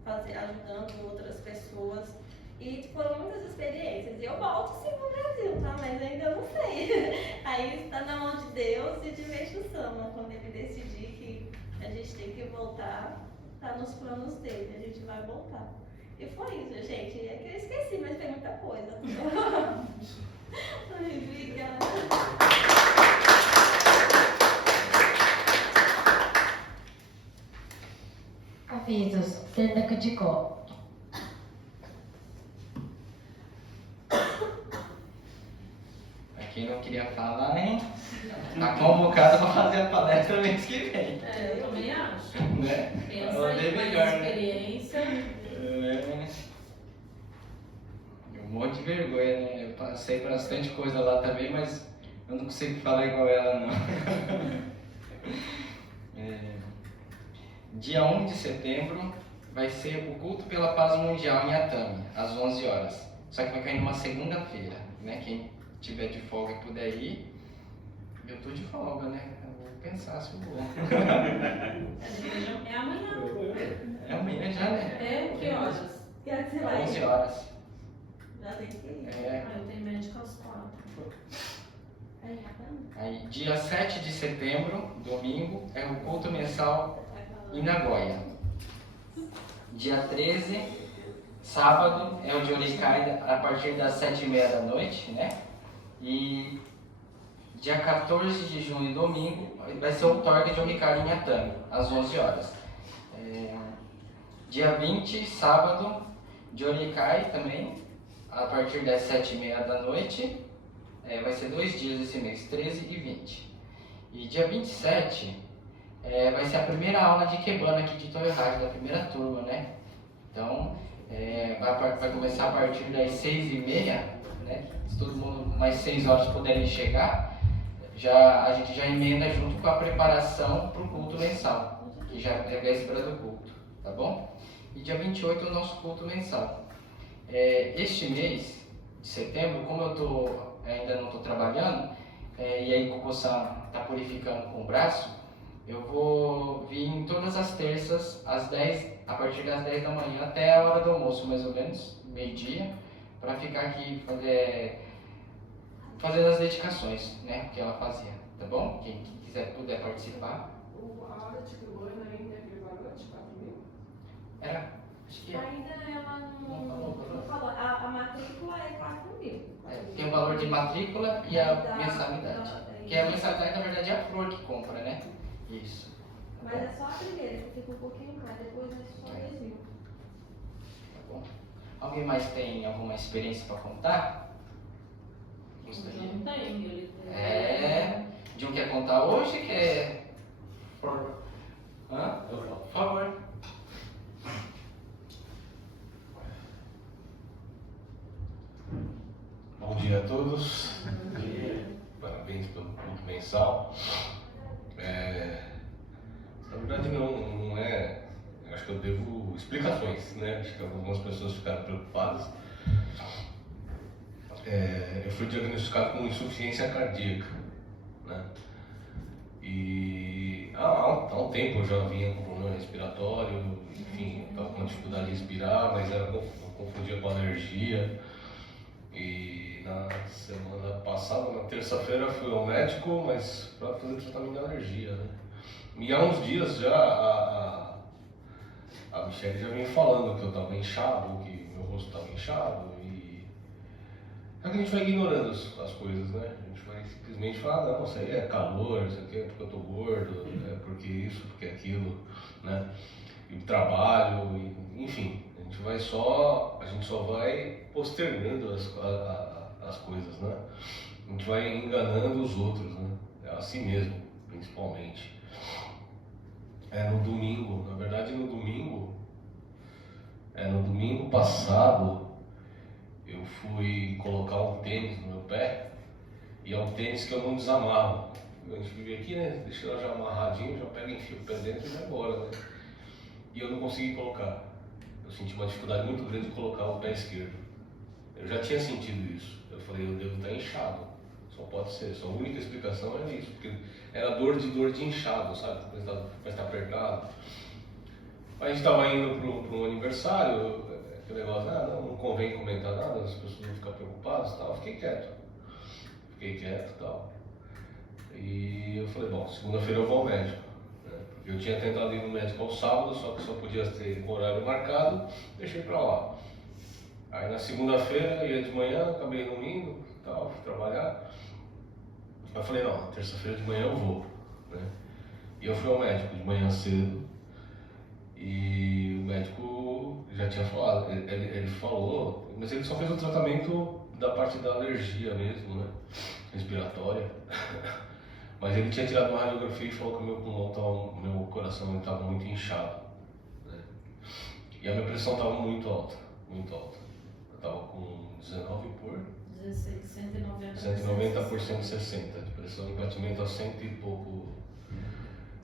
ajudando outras pessoas. E foram muitas experiências. E eu volto sim pro Brasil, tá? Mas ainda não sei. Aí está na mão de Deus e de Meixo Sama. Quando ele decidir que a gente tem que voltar, tá nos planos dele, a gente vai voltar. E foi isso, gente. É que eu esqueci, mas tem muita coisa. Obrigada. Avisos, Tenda de Có. Pra quem não queria falar, né? Tá convocado pra fazer a palestra mês que vem. Eu também acho. Né? Pensa aí, mais experiência. Um monte de vergonha, né? Eu passei por bastante coisa lá também, mas eu não consigo falar igual ela, não. Dia 1 de setembro vai ser o culto pela paz mundial em Atami, às 11 horas. só que vai cair numa segunda-feira, né? Quem tiver de folga e puder ir, eu tô de folga, né? Eu vou pensar se eu vou. É amanhã. É amanhã já, né? É? Que horas? Que hora que você vai? 11 horas. Já tem que ir. É. Ah, eu tenho médico às 4. Aí, rapaz. Aí, dia 7 de setembro, domingo, é o culto mensal em Nagoya. Dia 13, sábado, é o de Oricai a partir das 7h30 da noite, né? E dia 14 de junho, domingo, vai ser o Torque de Oricai em Atami, às 11 horas. Dia 20, sábado, de Oricai também, a partir das 7h30 da noite. Vai ser 2 dias esse mês, 13 e 20. E dia 27 vai ser a primeira aula de Kebana aqui de Toyohashi, da primeira turma, né? Então, vai começar a partir das 6h30, né? Se todo mundo mais 6 horas puderem chegar, a gente já emenda junto com a preparação para o culto mensal, que já é véspera do culto, tá bom? E dia 28 é o nosso culto mensal. Este mês de setembro, como eu ainda não estou trabalhando, e aí o Koko-san está purificando com o braço, eu vou vir todas as terças a partir das 10 da manhã até a hora do almoço, mais ou menos, meio-dia, para ficar aqui fazendo as dedicações, né, que ela fazia, tá bom? Quem puder participar. A hora de Kebana ainda é prevalente, 4.000? Acho que é. Ainda ela não falou. A matrícula é 4.000. Tem o valor de matrícula e a mensalidade. Que a mensalidade, na verdade, é a flor que compra, né? Isso. Mas é só a primeira, que fica um pouquinho mais, depois é só 2.000. Tá bom. Alguém mais tem alguma experiência para contar? Gostaria? Não tem, ele tem. De um quer contar hoje, quer... Hã? Por favor. Bom dia a todos. Parabéns pelo culto mensal. Na verdade não é. Eu acho que eu devo explicações, né? Acho que algumas pessoas ficaram preocupadas. Eu fui diagnosticado com insuficiência cardíaca, né? E há um tempo eu já vinha com problema respiratório, enfim, estava com dificuldade de respirar, mas eu confundia com alergia. E na semana passada, na terça-feira, fui ao médico, mas para fazer tratamento de alergia, né? E há uns dias já a Michelle já vinha falando que eu estava inchado, que meu rosto estava inchado, e a gente vai ignorando as coisas, né? A gente vai simplesmente falar, não, isso aí é calor, isso aqui é porque eu tô gordo, é porque isso, porque aquilo, né? E o trabalho, enfim, a gente só vai postergando as coisas, né? A gente vai enganando os outros, né? É assim mesmo, principalmente. No domingo, na verdade no domingo passado, eu fui colocar um tênis no meu pé, e é um tênis que eu não desamarro. A gente vive aqui, né? Deixa ela já amarradinho, já pega, enfia o pé dentro e vai embora, né? E eu não consegui colocar. Eu senti uma dificuldade muito grande de colocar o pé esquerdo. Eu já tinha sentido isso. Eu falei, eu devo estar inchado. Só pode ser. Só a única explicação era isso. Porque era dor de inchado, sabe? Parece estar apertado. A gente estava indo para um aniversário, aquele negócio, não convém comentar nada, as pessoas vão ficar preocupadas e tal. Eu fiquei quieto e tal. E eu falei, bom, segunda-feira eu vou ao médico. Eu tinha tentado ir no médico ao sábado, só que só podia ter horário marcado, deixei pra lá. Aí na segunda-feira, ia de manhã, acabei não indo, tal, fui trabalhar. Aí eu falei, não, terça-feira de manhã eu vou, né? E eu fui ao médico de manhã cedo, e o médico já tinha falado, ele falou, mas ele só fez o tratamento da parte da alergia mesmo, né? Respiratória. Mas ele tinha tirado uma radiografia e falou que o meu coração estava muito inchado, né? E a minha pressão estava muito alta, muito alta. Eu estava com 19 por 16, 190 por 160 de pressão, de batimento a 100 e pouco,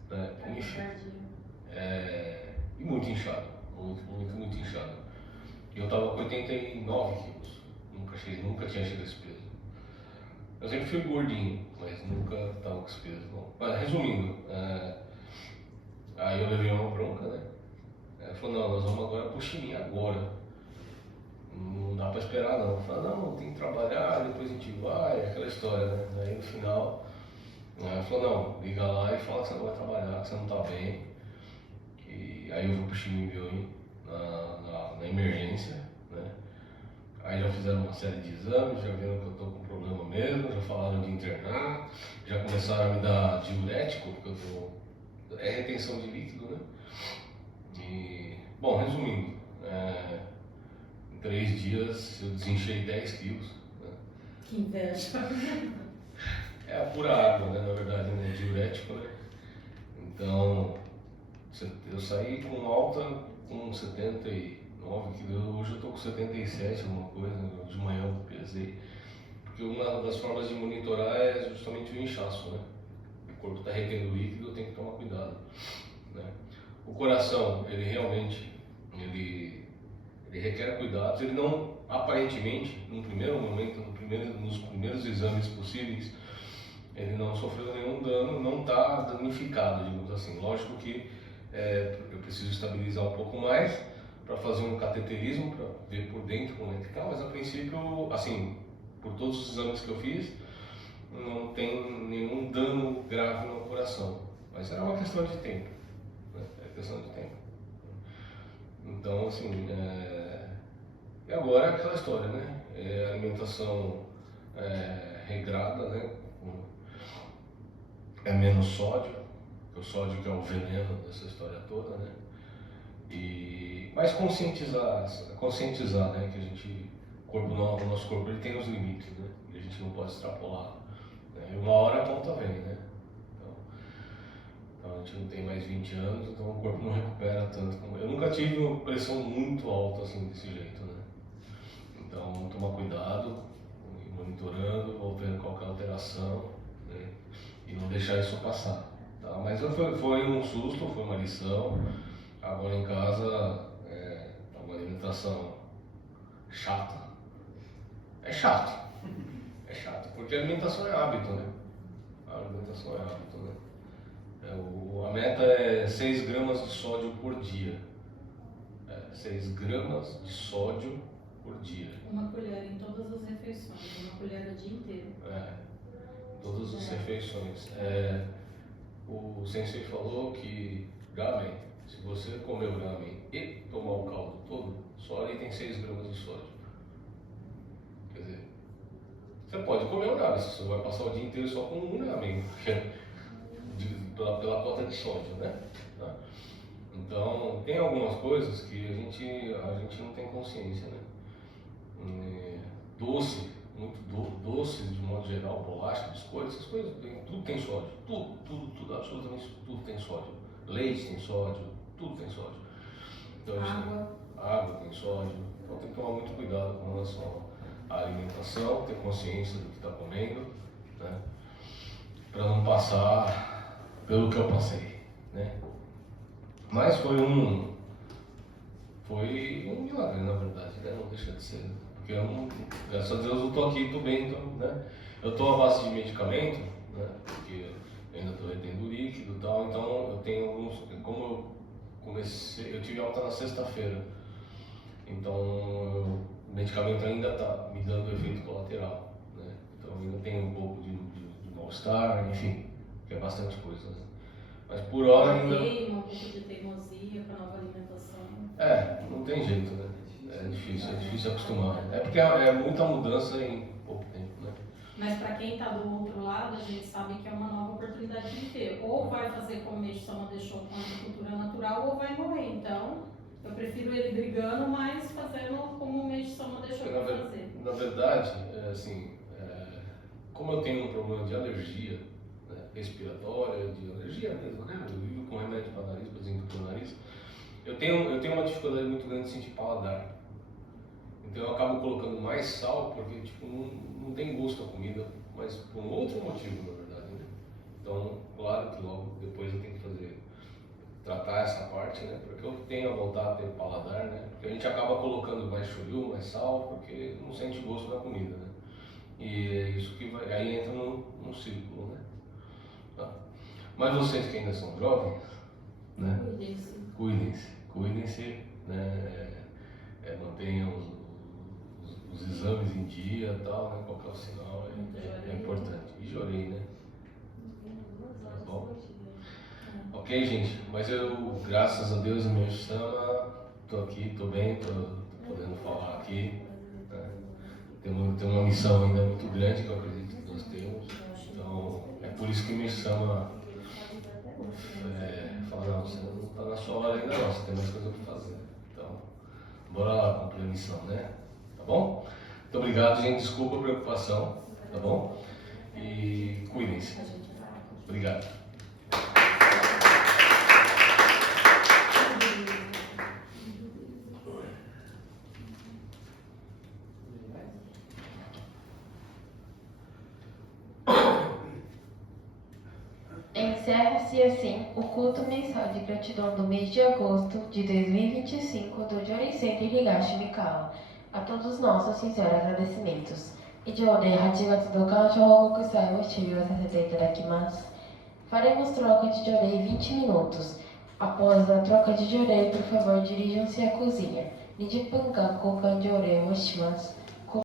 né? Enfim, e muito inchado, muito inchado. E eu estava com 89 quilos, Nunca tinha chegado a esse peso. Eu sempre fui gordinho, mas nunca estava com esse peso, não. Mas, resumindo, aí eu levei uma bronca, né? Ela falou, não, nós vamos agora pro Chilim, agora. Não dá pra esperar, não. Eu falei, não, tem que trabalhar, depois a gente vai, aquela história, né? Aí no final, ela falou, não, liga lá e fala que você não vai trabalhar, que você não tá bem. E aí eu vou pro Chilim na emergência, né? Aí já fizeram uma série de exames, já viram que eu tô com problema mesmo, já falaram de internar, já começaram a me dar diurético, porque é retenção de líquido, né? E, bom, resumindo, em 3 dias eu desinchei 10 quilos. Né? Que inveja. É a pura água, né, na verdade, né? Diurético, né? Então, eu saí com alta com 79 quilos, hoje eu tô com 77, alguma coisa, de manhã eu pesei. Porque uma das formas de monitorar é justamente o inchaço, né? O corpo está retendo líquido, tem que tomar cuidado, né? O coração, ele realmente, ele requer cuidados, ele não, aparentemente, num primeiro momento, nos primeiros exames possíveis, ele não sofreu nenhum dano, não está danificado, digamos assim. Lógico que eu preciso estabilizar um pouco mais para fazer um cateterismo, para ver por dentro como é que está, mas a princípio, assim, por todos os exames que eu fiz, não tem nenhum dano grave no coração. Mas era uma questão de tempo, né? É questão de tempo. Então, assim, e agora é aquela história, né? Alimentação regrada, né? É menos sódio, o sódio que é o veneno dessa história toda, né? Mas conscientizar, né? Que o nosso corpo ele tem os limites, né? E a gente não pode extrapolar. Né? E uma hora a conta vem, né? Então a gente não tem mais 20 anos, então o corpo não recupera tanto como... Eu nunca tive uma pressão muito alta assim, desse jeito, né? Então, tomar cuidado, ir monitorando, voltando qualquer alteração, né? E não deixar isso passar, tá? Mas foi um susto, foi uma lição. Agora em casa, uma alimentação chata. É chato, porque a alimentação é hábito, né? A alimentação é hábito, né? A meta é 6 gramas de sódio por dia. 6 gramas de sódio por dia. Uma colher em todas as refeições, uma colher o dia inteiro. Todas as refeições. O sensei falou que ramen, se você comer o ramen e tomar o caldo todo, só ali tem 6 gramas de sódio. Quer dizer, você pode comer o ramen, você vai passar o dia inteiro só com um ramen, pela cota de sódio, né? Tá? Então, tem algumas coisas que a gente não tem consciência, né? Doce, muito doce de modo geral, bolacha, biscoito, essas coisas, tudo tem sódio. Tudo, absolutamente tudo tem sódio. Leite tem sódio, tudo tem sódio. Então, água tem sódio. Então tem que tomar muito cuidado com relação à alimentação, ter consciência do que está comendo, né? Para não passar pelo que eu passei, né? Mas foi um milagre, na verdade, né? Não deixa de ser. Porque graças a Deus eu estou aqui, estou bem, então, né? Eu estou à base de medicamento, né? Porque eu ainda estou retendo líquido e tal, então eu tenho alguns, como eu tive alta na sexta-feira, então o medicamento ainda está me dando efeito colateral, né? Então eu ainda tenho um pouco de mal-estar, enfim, que é bastante coisa, né? Mas por hora ainda... Um pouco de teimosia com a nova alimentação. Não tem jeito, né? É difícil acostumar. É porque é muita mudança em pouco tempo, né? Mas para quem está do outro lado, a gente sabe que é uma nova oportunidade de ter. Ou vai fazer como o Meixo Sama deixou com a agricultura natural, ou vai morrer. Então, eu prefiro ele brigando, mas fazendo como o Meixo Sama deixou para fazer. Na verdade, como eu tenho um problema de alergia, né, respiratória, de alergia mesmo, né? Eu vivo com remédio para nariz, para desentupir o nariz. Eu tenho uma dificuldade muito grande de sentir paladar. Então eu acabo colocando mais sal porque tipo, não tem gosto a comida, mas por um outro motivo, na verdade, né? Então, claro que logo depois eu tenho que tratar essa parte, né? Porque eu tenho a voltar a ter paladar, né? Porque a gente acaba colocando mais shoyu, mais sal, porque não sente gosto da comida, né? E é isso que vai, aí entra no círculo, né? Tá. Mas vocês que ainda são jovens, né? Cuidem-se, né? Mantenham os exames em dia e tal, né? Qualquer sinal é importante. E chorei, né? Tá bom? Ok, gente? Mas eu, graças a Deus e meu Sama, tô aqui, tô bem, tô podendo falar aqui. Né? Tem uma missão ainda muito grande que eu acredito que nós temos. Então, é por isso que meu Sama fala, não, você não está na sua hora ainda não, você tem mais coisa para fazer. Então, bora lá cumprir a missão, né? Tá bom? Muito obrigado, gente. Desculpa a preocupação, tá bom? E cuidem-se. Obrigado. Encerra-se assim o culto mensal de gratidão do mês de agosto de 2025 do Jori Center Higashi Mikawa. A todos nossos sinceros agradecimentos. 以上で8月度感謝報告祭を終了させていただきます。Faremos troca de jorei 20 minutos. Após a troca de jorei, por favor, dirijam-se à cozinha. 20分間交換条例をします。